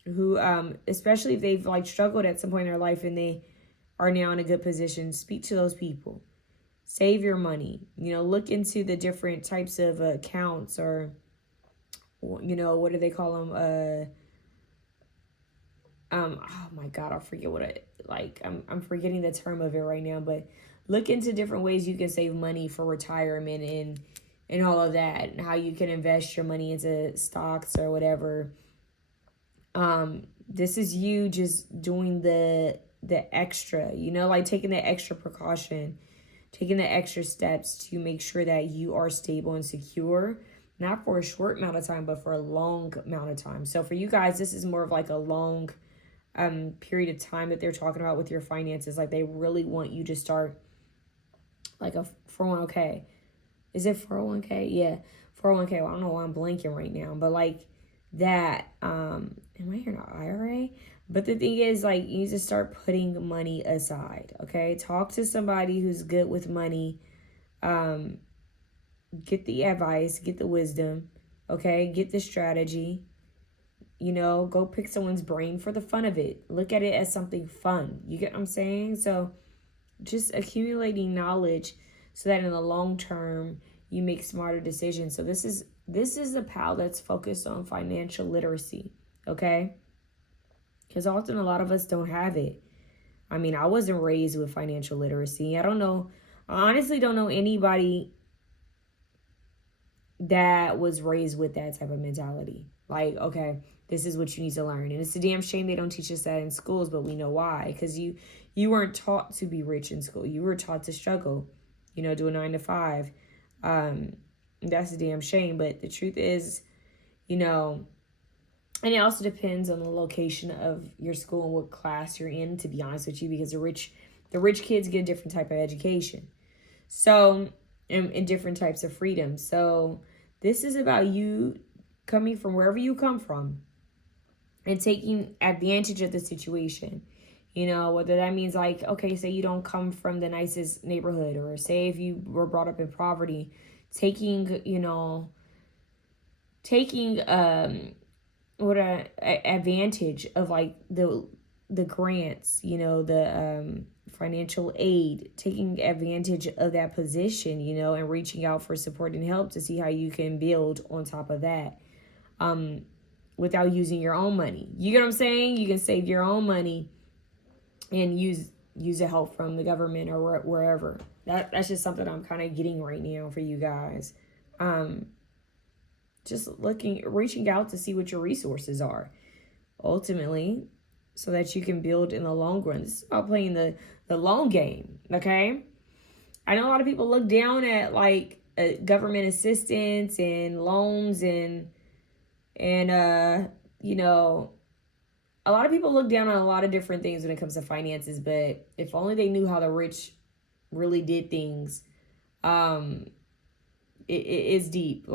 who, especially if they've struggled at some point in their life and they are now in a good position. Speak to those people. Save your money. Look into the different types of accounts or, what do they call them? Oh my God, I forget I'm forgetting the term of it right now, but look into different ways you can save money for retirement and all of that, and how you can invest your money into stocks or whatever. This is you just doing the extra, taking the extra precaution, taking the extra steps to make sure that you are stable and secure, not for a short amount of time, but for a long amount of time. So for you guys, this is more of a long period of time that they're talking about with your finances. They really want you to start a 401k. Is it 401k? Yeah, 401k. Well, I don't know why I'm blanking right now, but that. Am I hearing an IRA? But the thing is, you need to start putting money aside. Okay, talk to somebody who's good with money. Get the advice, get the wisdom. Okay, get the strategy. Go pick someone's brain for the fun of it. Look at it as something fun. You get what I'm saying? So just accumulating knowledge so that in the long term you make smarter decisions. So this is a pal that's focused on financial literacy, okay? Because often a lot of us don't have it. I mean, I wasn't raised with financial literacy. I honestly don't know anybody that was raised with that type of mentality. Okay, this is what you need to learn. And it's a damn shame they don't teach us that in schools, but we know why. Because you weren't taught to be rich in school. You were taught to struggle, do a 9 to 5. That's a damn shame. But the truth is, and it also depends on the location of your school and what class you're in, to be honest with you, because the rich kids get a different type of education. So, and different types of freedom. So this is about you coming from wherever you come from and taking advantage of the situation. Whether that means okay, say you don't come from the nicest neighborhood, or say if you were brought up in poverty, taking advantage of the grants, the financial aid, taking advantage of that position, and reaching out for support and help to see how you can build on top of that, without using your own money. You get what I'm saying? You can save your own money and use the help from the government or wherever. That's just something I'm kind of getting right now for you guys. Just reaching out to see what your resources are, ultimately, so that you can build in the long run. This is about playing the long game, okay? I know a lot of people look down at government assistance and loans and a lot of people look down on a lot of different things when it comes to finances, but if only they knew how the rich really did things. It's deep.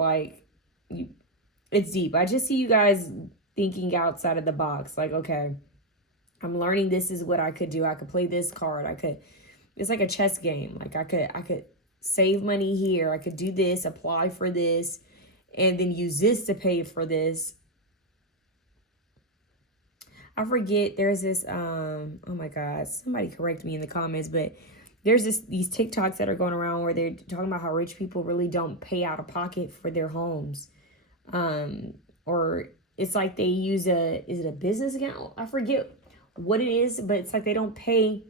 It's deep. I just see you guys thinking outside of the box. Okay, I'm learning this is what I could do. I could play this card. It's like a chess game. I could save money here. I could do this, apply for this, and then use this to pay for this. I forget, there's this, oh my God, somebody correct me in the comments, but there's these TikToks that are going around where they're talking about how rich people really don't pay out of pocket for their homes. Or it's like they use is it a business account? I forget what it is, but it's like they don't pay.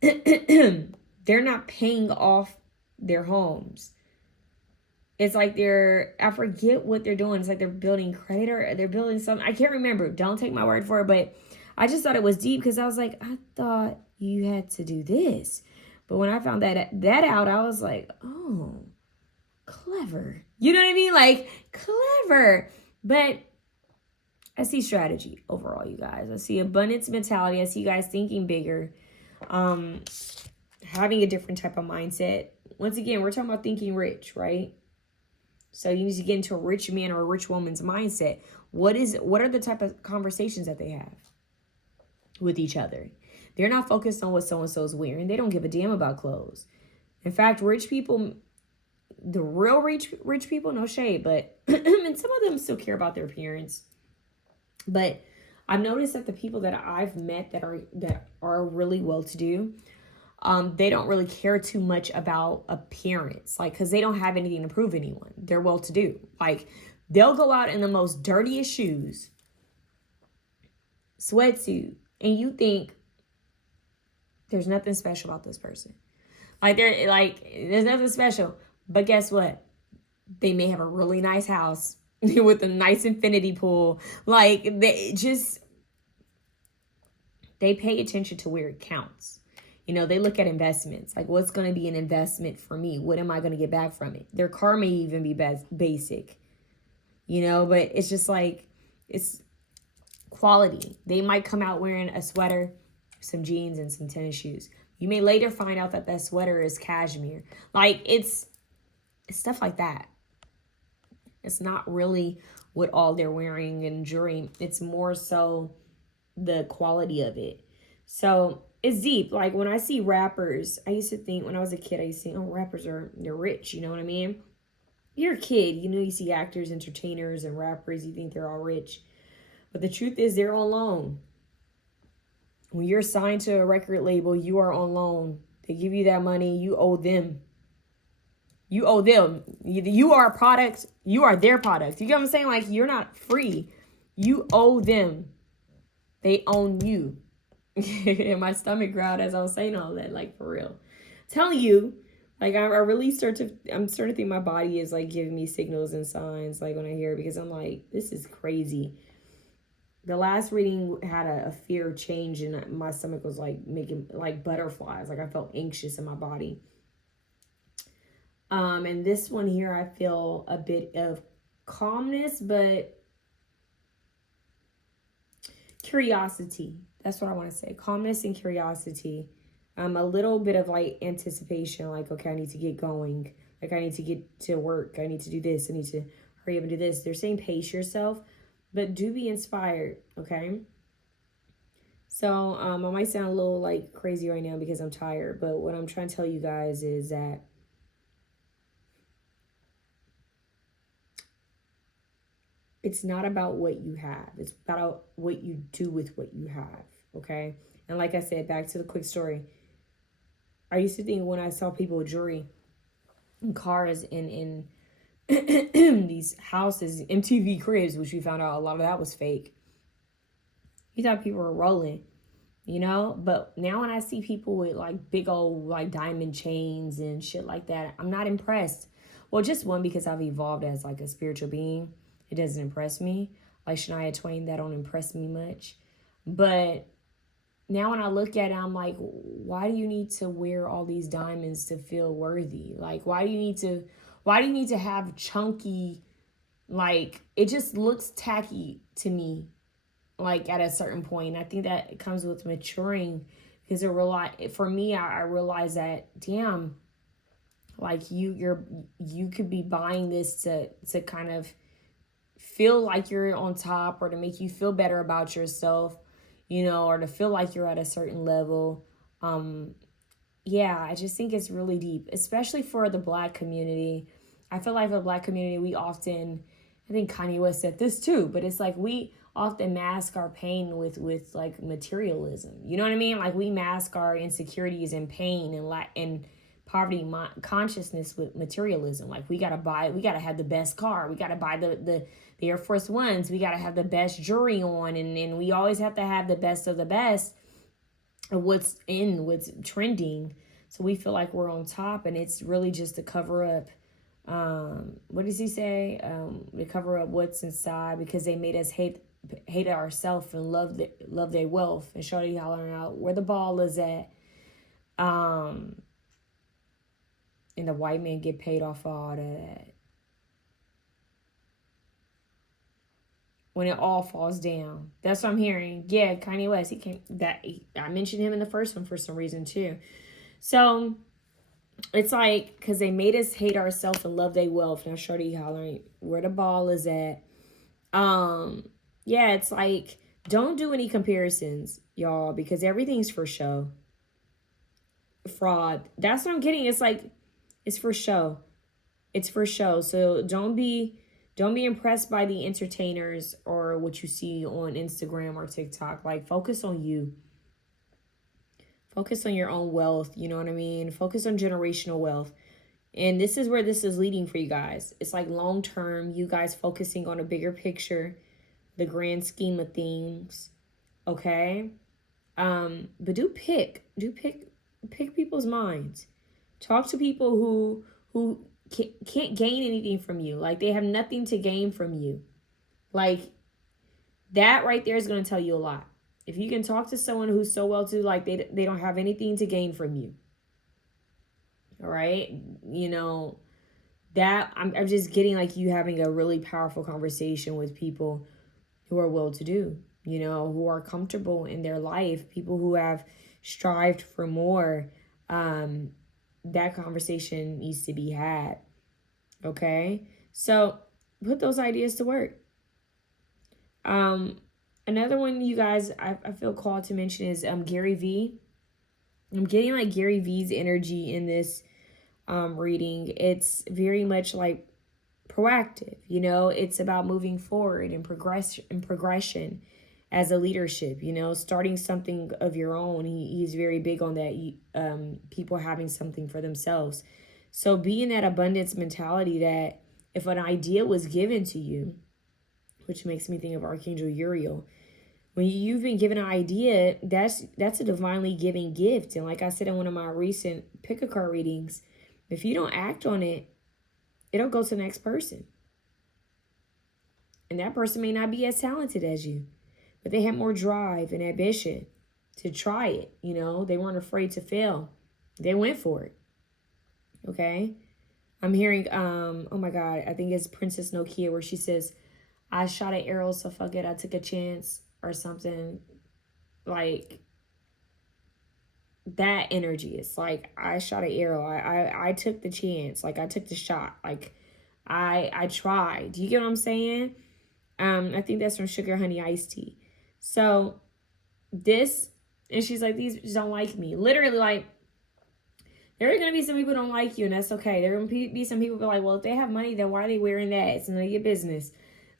They're not paying off their homes. It's like I forget what they're doing. It's like they're building credit or they're building something. I can't remember. Don't take my word for it, but I just thought it was deep because I was like, I thought you had to do this. But when I found that out, I was like, oh, clever. You know what I mean? Like, clever. But I see strategy overall, you guys. I see abundance mentality. I see you guys thinking bigger. Having a different type of mindset. Once again, we're talking about thinking rich, right? So you need to get into a rich man or a rich woman's mindset. What are the type of conversations that they have with each other? They're not focused on what so-and-so is wearing. They don't give a damn about clothes. In fact, rich people, the real rich people, no shade, but and some of them still care about their appearance. But I've noticed that the people that I've met that are really well-to-do, they don't really care too much about appearance, like, because they don't have anything to prove anyone. They're well-to-do. Like, they'll go out in the most dirtiest shoes, sweatsuit, and you think there's nothing special about this person. There's nothing special. But guess what? They may have a really nice house with a nice infinity pool. Like, they pay attention to where it counts. You know, they look at investments. Like, what's going to be an investment for me? What am I going to get back from it? Their car may even be basic, you know, but it's just like, it's quality. They might come out wearing a sweater, some jeans, and some tennis shoes. You may later find out that sweater is cashmere. Like, it's stuff like that. It's not really what all they're wearing and jewelry. It's more so the quality of it. So it's deep. Like, when I see rappers, I used to think when I was a kid, I used to think, oh, rappers they're rich. You know what I mean? You're a kid, you know, you see actors, entertainers, and rappers, you think they're all rich. But the truth is they're on loan. When you're signed to a record label, you are on loan. They give you that money, you owe them. You owe them. You are a product. You are their product. You get what I'm saying? Like, you're not free. You owe them. They own you. And my stomach growled as I was saying all that, like, for real. Telling you, like, I'm starting to think my body is, like, giving me signals and signs, like, when I hear it, because I'm like, this is crazy. The last reading had a fear change, and my stomach was, like, making, like, butterflies. Like, I felt anxious in my body. And this one here, I feel a bit of calmness, but curiosity. That's what I want to say. Calmness and curiosity. A little bit of, like, anticipation. Like, okay, I need to get going. Like, I need to get to work. I need to do this. I need to hurry up and do this. They're saying pace yourself, but do be inspired, okay? So, I might sound a little, like, crazy right now because I'm tired, but what I'm trying to tell you guys is that it's not about what you have. It's about what you do with what you have, okay? And like I said, back to the quick story. I used to think when I saw people with jewelry and cars in these houses, MTV cribs, which we found out a lot of that was fake. You thought people were rolling, you know? But now when I see people with, like, big old, like, diamond chains and shit like that, I'm not impressed. Well, just one, because I've evolved as, like, a spiritual being. It doesn't impress me. Like Shania Twain, that don't impress me much. But now when I look at it, I'm like, why do you need to wear all these diamonds to feel worthy? Like, why do you need to have chunky, like, it just looks tacky to me, like, at a certain point. I think that it comes with maturing, because for me, I realize that, damn, like, you could be buying this to kind of feel like you're on top, or to make you feel better about yourself, you know, or to feel like you're at a certain level. Yeah, I just think it's really deep, especially for the Black community. I feel like the Black community, we often, I think Kanye West said this too, but it's like we often mask our pain with like materialism. You know what I mean? Like, we mask our insecurities and pain and poverty consciousness with materialism. Like, we got to have the best car. We got to buy the Air Force Ones. We got to have the best jewelry on. And we always have to have the best of the best of what's trending. So we feel like we're on top, and it's really just to cover up. What does he say? To cover up what's inside, because they made us hate ourselves and love their wealth. And shorty hollering out where the ball is at. And the white man get paid off all of that. When it all falls down. That's what I'm hearing. Yeah, Kanye West. I mentioned him in the first one for some reason too. So it's like, because they made us hate ourselves and love their wealth. Now shorty hollering where the ball is at. Yeah, it's like, don't do any comparisons, y'all, because everything's for show. Fraud. That's what I'm getting. It's like, it's for show. It's for show. So don't be impressed by the entertainers or what you see on Instagram or TikTok. Like, focus on you. Focus on your own wealth. You know what I mean? Focus on generational wealth. And this is where this is leading for you guys. It's like long term, you guys focusing on a bigger picture, the grand scheme of things. Okay? But do pick people's minds. Talk to people who can't gain anything from you. Like, they have nothing to gain from you. Like, that right there is going to tell you a lot. If you can talk to someone who's so well-to-do, like they don't have anything to gain from you. All right? You know, that I'm just getting like you having a really powerful conversation with people who are well-to-do, you know, who are comfortable in their life, people who have strived for more. That conversation needs to be had. Okay? So put those ideas to work. Another one, you guys, I feel called to mention is Gary V. I'm getting like Gary V's energy in this reading. It's very much like proactive, you know. It's about moving forward and progression as a leadership, you know, starting something of your own. He's very big on that, people having something for themselves. So be in that abundance mentality that if an idea was given to you, which makes me think of Archangel Uriel, when you've been given an idea, that's a divinely given gift. And like I said in one of my recent pick-a-card readings, if you don't act on it, it'll go to the next person. And that person may not be as talented as you, but they had more drive and ambition to try it. You know, they weren't afraid to fail. They went for it. Okay? I'm hearing, oh my God, I think it's Princess Nokia, where she says, I shot an arrow, so fuck it, I took a chance, or something. Like, that energy. It's like, I shot an arrow. I took the chance. Like, I took the shot. Like, I tried. Do you get what I'm saying? I think that's from Sugar Honey Iced Tea. So this, and she's like, these don't like me. Literally, like, there are going to be some people who don't like you, and that's okay. There are going to be some people who are like, well, if they have money, then why are they wearing that? It's none of your business.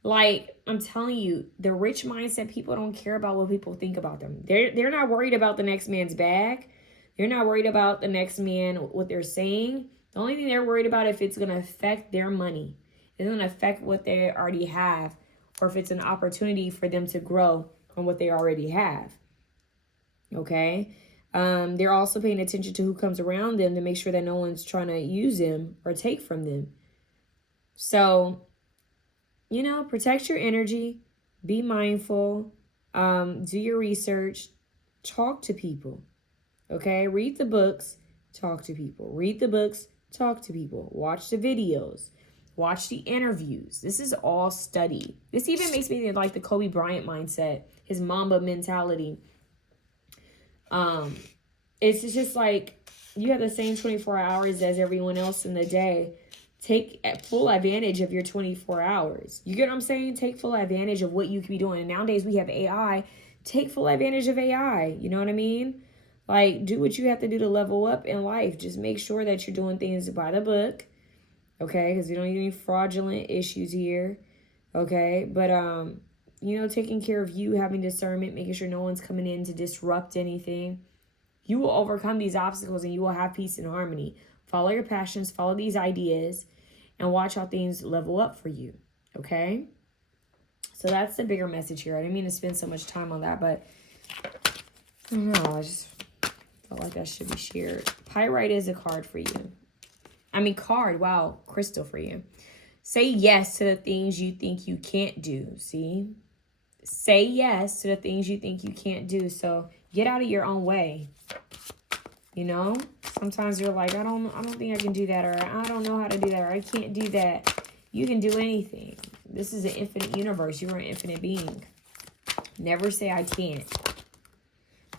Like, I'm telling you, the rich mindset people don't care about what people think about them. They're not worried about the next man's bag. They're not worried about the next man, what they're saying. The only thing they're worried about if it's going to affect their money. It's going to affect what they already have, or if it's an opportunity for them to grow on what they already have. Okay? They're also paying attention to who comes around them to make sure that no one's trying to use them or take from them. So, you know, protect your energy, be mindful, do your research, talk to people, okay? Read the books, talk to people. Read the books, talk to people. Watch the videos, watch the interviews. This is all study. This even makes me think like the Kobe Bryant mindset, his Mamba mentality. It's just like, you have the same 24 hours as everyone else in the day. Take full advantage of your 24 hours. You get what I'm saying? Take full advantage of what you could be doing. And nowadays we have AI. Take full advantage of AI. You know what I mean? Like, do what you have to do to level up in life. Just make sure that you're doing things by the book. Okay? Because you don't need any fraudulent issues here. Okay? But, you know, taking care of you, having discernment, making sure no one's coming in to disrupt anything. You will overcome these obstacles and you will have peace and harmony. Follow your passions, follow these ideas, and watch how things level up for you, okay? So that's the bigger message here. I didn't mean to spend so much time on that, but I don't know. I just felt like that should be shared. Pyrite is a card for you. Wow, crystal for you. Say yes to the things you think you can't do, see? Say yes to the things you think you can't do. So get out of your own way. You know? Sometimes you're like, I don't think I can do that, or I don't know how to do that, or I can't do that. You can do anything. This is an infinite universe. You are an infinite being. Never say I can't.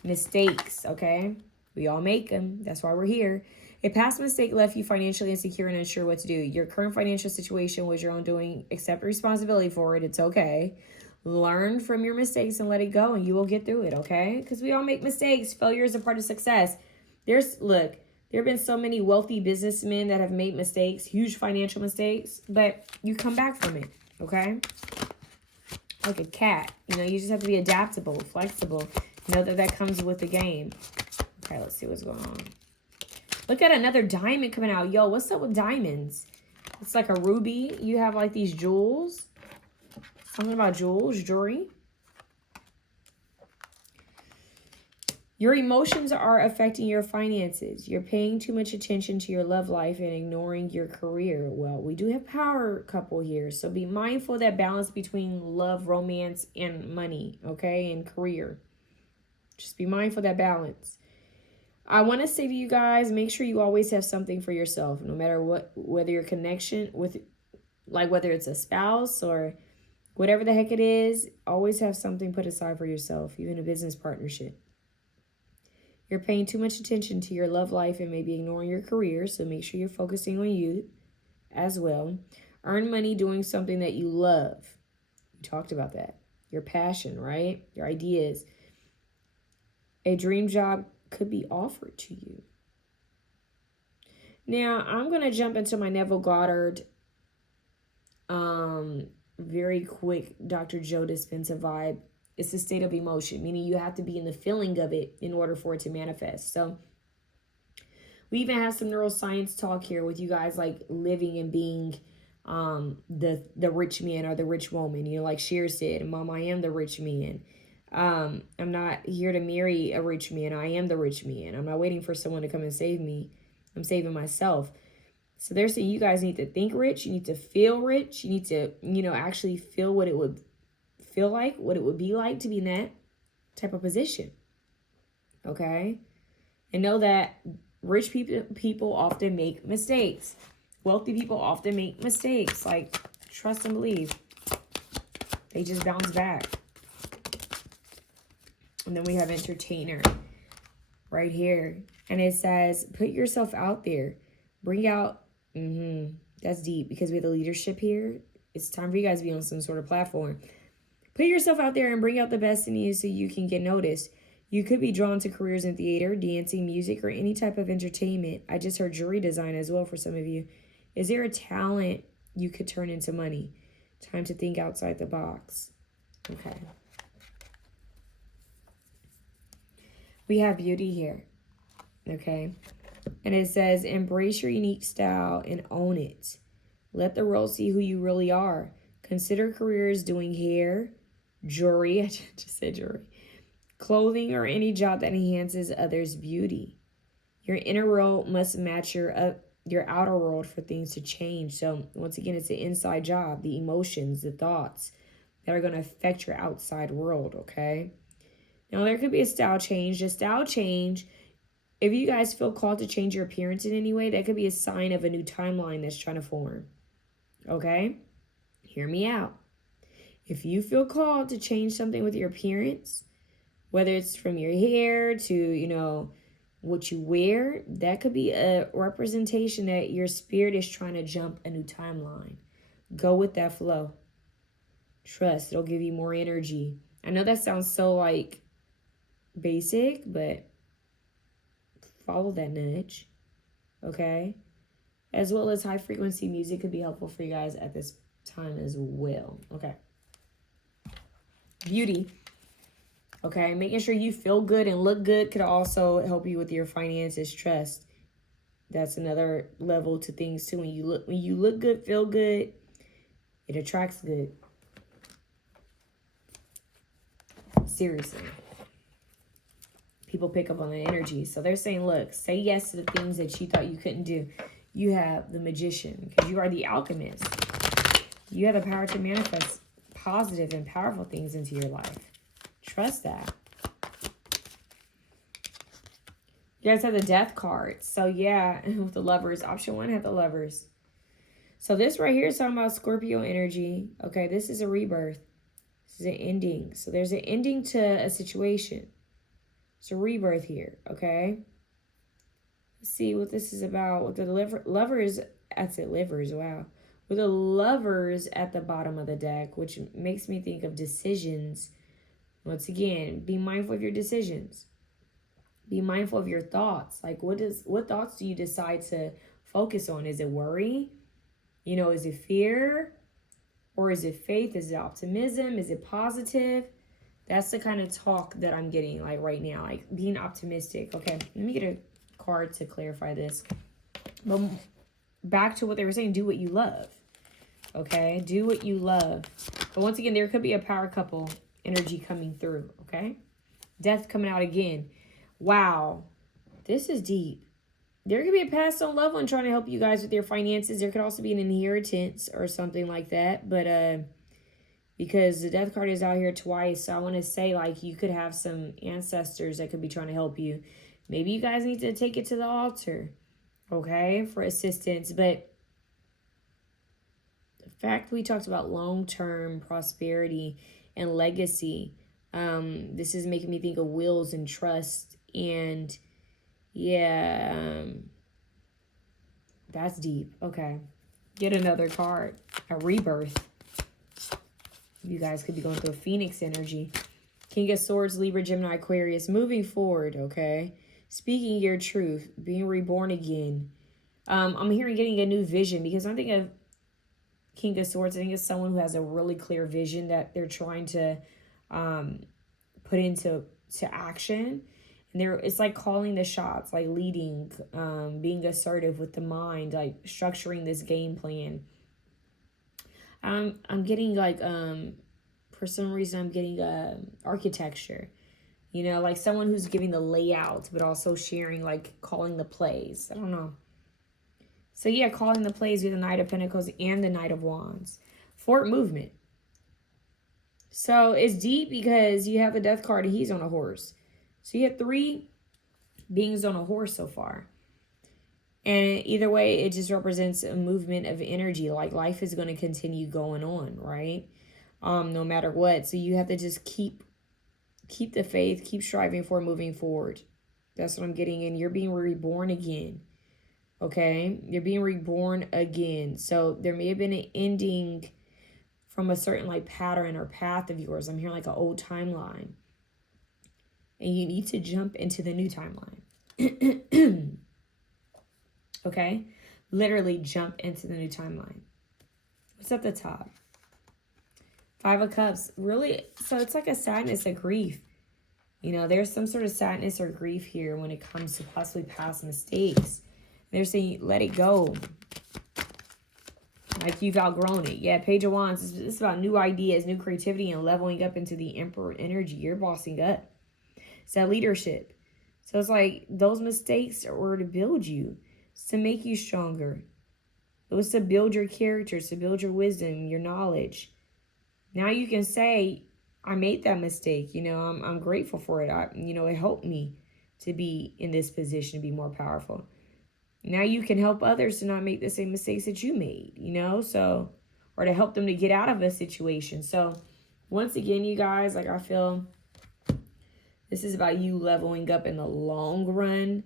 Mistakes, okay? We all make them. That's why we're here. A past mistake left you financially insecure and unsure what to do. Your current financial situation was your own doing. Accept responsibility for it. It's okay. Learn from your mistakes and let it go, and you will get through it, okay? Because we all make mistakes. Failure is a part of success. There have been so many wealthy businessmen that have made mistakes, huge financial mistakes, but you come back from it, okay? Like a cat. You know, you just have to be adaptable, flexible. Know that comes with the game. Okay, let's see what's going on. Look at another diamond coming out. Yo, what's up with diamonds? It's like a ruby. You have like these jewels. Something about jewels, jewelry. Your emotions are affecting your finances. You're paying too much attention to your love life and ignoring your career. Well, we do have power couple here. So be mindful of that balance between love, romance, and money, okay? And career. Just be mindful of that balance. I want to say to you guys, make sure you always have something for yourself, no matter what, whether your connection with, like whether it's a spouse or whatever the heck it is, always have something put aside for yourself, even a business partnership. You're paying too much attention to your love life and maybe ignoring your career, so make sure you're focusing on you as well. Earn money doing something that you love. We talked about that. Your passion, right? Your ideas. A dream job could be offered to you. Now, I'm going to jump into my Neville Goddard very quick Dr. Joe Dispenza vibe. It's a state of emotion, meaning you have to be in the feeling of it in order for it to manifest. So we even have some neuroscience talk here with you guys, like living and being the rich man or the rich woman. You know, like Cher said, Mom, I am the rich man. I'm not here to marry a rich man. I am the rich man. I'm not waiting for someone to come and save me. I'm saving myself. So they're saying you guys need to think rich. You need to feel rich. You need to, actually feel what it would feel like, what it would be like to be in that type of position. Okay? And know that rich people often make mistakes. Wealthy people often make mistakes. Like, trust and believe. They just bounce back. And then we have entertainer right here. And it says, put yourself out there. Bring out, that's deep because we have the leadership here. It's time for you guys to be on some sort of platform. Put yourself out there and bring out the best in you so you can get noticed. You could be drawn to careers in theater, dancing, music, or any type of entertainment. I just heard jewelry design as well for some of you. Is there a talent you could turn into money? Time to think outside the box. Okay. We have beauty here. Okay. And it says, embrace your unique style and own it. Let the world see who you really are. Consider careers doing hair, jewelry, I just said jewelry, clothing, or any job that enhances others' beauty. Your inner world must match your outer world for things to change. So once again, it's an inside job, the emotions, the thoughts that are going to affect your outside world, okay? Now, there could be a style change. The style change, if you guys feel called to change your appearance in any way, that could be a sign of a new timeline that's trying to form, okay? Hear me out. If you feel called to change something with your appearance, whether it's from your hair to, what you wear, that could be a representation that your spirit is trying to jump a new timeline. Go with that flow. Trust, it'll give you more energy. I know that sounds so basic, but follow that nudge, okay? As well as high frequency music could be helpful for you guys at this time as well, okay? Beauty, okay? Making sure you feel good and look good could also help you with your finances. Trust. That's another level to things too. When you look good, feel good, it attracts good. Seriously. People pick up on the energy. So they're saying, look, say yes to the things that you thought you couldn't do. You have the Magician, because you are the alchemist. You have the power to manifest positive and powerful things into your life. Trust that. You guys have the Death card. So yeah, with the Lovers. Option 1 had the Lovers. So this right here is talking about Scorpio energy. Okay, this is a rebirth. This is an ending. So there's an ending to a situation. It's a rebirth here, okay? Let's see what this is about. With the Lovers, that's it, Livers, wow. With the Lovers at the bottom of the deck, which makes me think of decisions. Once again, be mindful of your decisions. Be mindful of your thoughts. Like, what thoughts do you decide to focus on? Is it worry? You know, is it fear? Or is it faith? Is it optimism? Is it positive? That's the kind of talk that I'm getting like right now. Like being optimistic. Okay, let me get a card to clarify this. But back to what they were saying, do what you love. Okay, do what you love. But once again, there could be a power couple energy coming through. Okay, Death coming out again. Wow, this is deep. There could be a passed on loved one trying to help you guys with your finances. There could also be an inheritance or something like that. But because the Death card is out here twice, so I want to say like you could have some ancestors that could be trying to help you. Maybe you guys need to take it to the altar, okay, for assistance. But the fact we talked about long-term prosperity and legacy, this is making me think of wills and trust. And yeah, that's deep. Okay, get another card. A rebirth. You guys could be going through a Phoenix energy. King of Swords, Libra, Gemini, Aquarius. Moving forward, okay? Speaking your truth. Being reborn again. I'm hearing getting a new vision, because I'm thinking of King of Swords. I think it's someone who has a really clear vision that they're trying to put into action. And it's like calling the shots, like leading, being assertive with the mind, like structuring this game plan. I'm getting like, for some reason, I'm getting architecture, you know, like someone who's giving the layout, but also sharing, like calling the plays. I don't know. So yeah, calling the plays with the Knight of Pentacles and the Knight of Wands. Forward movement. So it's deep because you have the Death card and he's on a horse. So you have 3 beings on a horse so far. And either way, it just represents a movement of energy. Like life is going to continue going on, right? No matter what. So you have to just keep the faith, keep striving for moving forward. That's what I'm getting in. You're being reborn again. Okay? You're being reborn again. So there may have been an ending from a certain like pattern or path of yours. I'm hearing like an old timeline. And you need to jump into the new timeline. Okay? Literally jump into the new timeline. What's at the top? 5 of Cups. Really, so it's like a sadness, a grief. You know, there's some sort of sadness or grief here when it comes to possibly past mistakes. They're saying, let it go. Like you've outgrown it. Yeah, Page of Wands. It's about new ideas, new creativity, and leveling up into the Emperor energy. You're bossing up. It's that leadership. So it's like those mistakes were to build you. It's to make you stronger. It was to build your character, to build your wisdom, your knowledge. Now you can say, I made that mistake. You know, I'm grateful for it. It helped me to be in this position, to be more powerful. Now you can help others to not make the same mistakes that you made, you know, so, or to help them to get out of a situation. So once again, you guys, like I feel this is about you leveling up in the long run,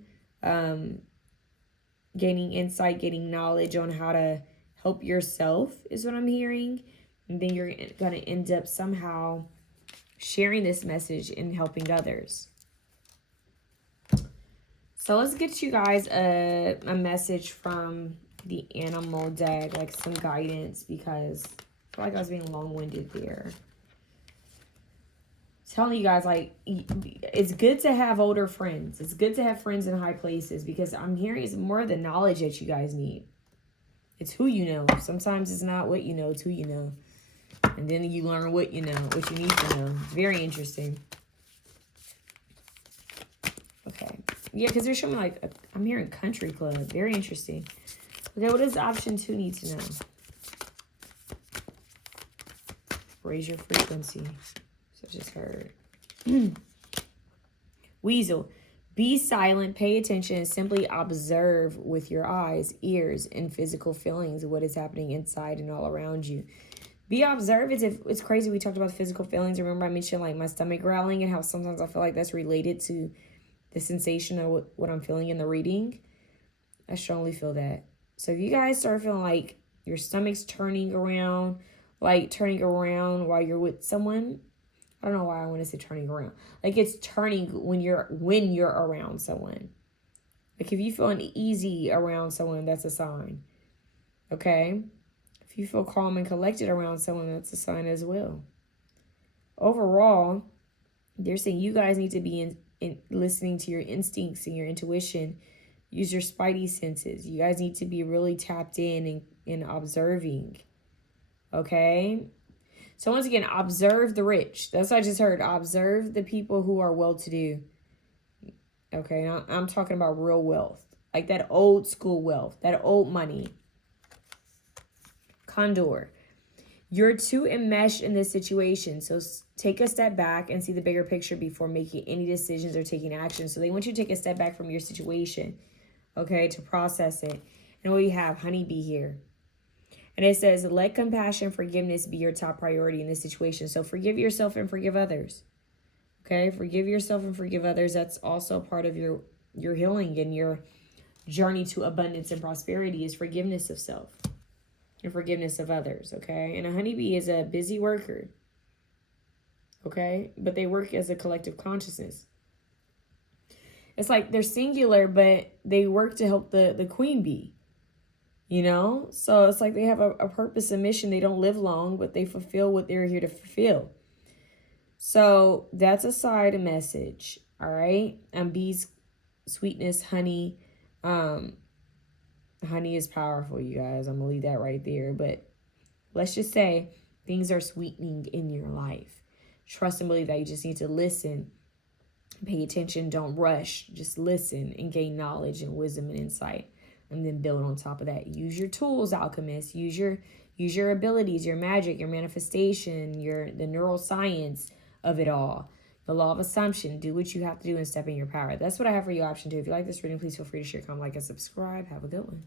gaining insight, gaining knowledge on how to help yourself is what I'm hearing. And then you're going to end up somehow sharing this message and helping others. So let's get you guys a message from the animal deck, like some guidance, because I feel like I was being long-winded there. telling you guys, like, it's good to have older friends. It's good to have friends in high places because I'm hearing it's more the knowledge that you guys need. It's who you know. Sometimes it's not what you know, it's who you know. And then you learn what you know, what you need to know. It's very interesting. Okay. Yeah, because they're showing me, like, I'm hearing country club. Very interesting. Okay, what does option 2 need to know? Raise your frequency. So I just heard. Weasel. Be silent, pay attention, and simply observe with your eyes, ears, and physical feelings what is happening inside and all around you. Be observative. It's crazy. We talked about physical feelings. Remember I mentioned like my stomach growling and how sometimes I feel like that's related to the sensation of what I'm feeling in the reading. I strongly feel that. So if you guys start feeling like your stomach's turning around, like turning around while you're with someone, I don't know why I want to say turning around. Like it's turning when you're around someone. Like if you feel uneasy around someone, that's a sign. Okay? If you feel calm and collected around someone, that's a sign as well. Overall, they're saying you guys need to be in listening to your instincts and your intuition. Use your spidey senses. You guys need to be really tapped in and observing. Okay? So once again, observe the rich. That's what I just heard. Observe the people who are well-to-do. Okay, I'm talking about real wealth. Like that old school wealth. That old money. Condor. You're too enmeshed in this situation. So take a step back and see the bigger picture before making any decisions or taking action. So they want you to take a step back from your situation. Okay, to process it. And we have honeybee here. And it says, let compassion and forgiveness be your top priority in this situation. So forgive yourself and forgive others. Okay, forgive yourself and forgive others. That's also part of your healing and your journey to abundance and prosperity is forgiveness of self and forgiveness of others. Okay, and a honeybee is a busy worker. Okay, but they work as a collective consciousness. It's like they're singular, but they work to help the queen bee. You know, so it's like they have a purpose and mission. They don't live long, but they fulfill what they're here to fulfill. So that's a side message. All right. Bees, sweetness, honey. Honey is powerful, you guys. I'm going to leave that right there. But let's just say things are sweetening in your life. Trust and believe that you just need to listen. Pay attention. Don't rush. Just listen and gain knowledge and wisdom and insight. And then build on top of that. Use your tools, alchemists. Use your abilities, your magic, your manifestation, the neuroscience of it all. The law of assumption. Do what you have to do and step in your power. That's what I have for you, option 2. If you like this reading, please feel free to share, comment, like, and subscribe. Have a good one.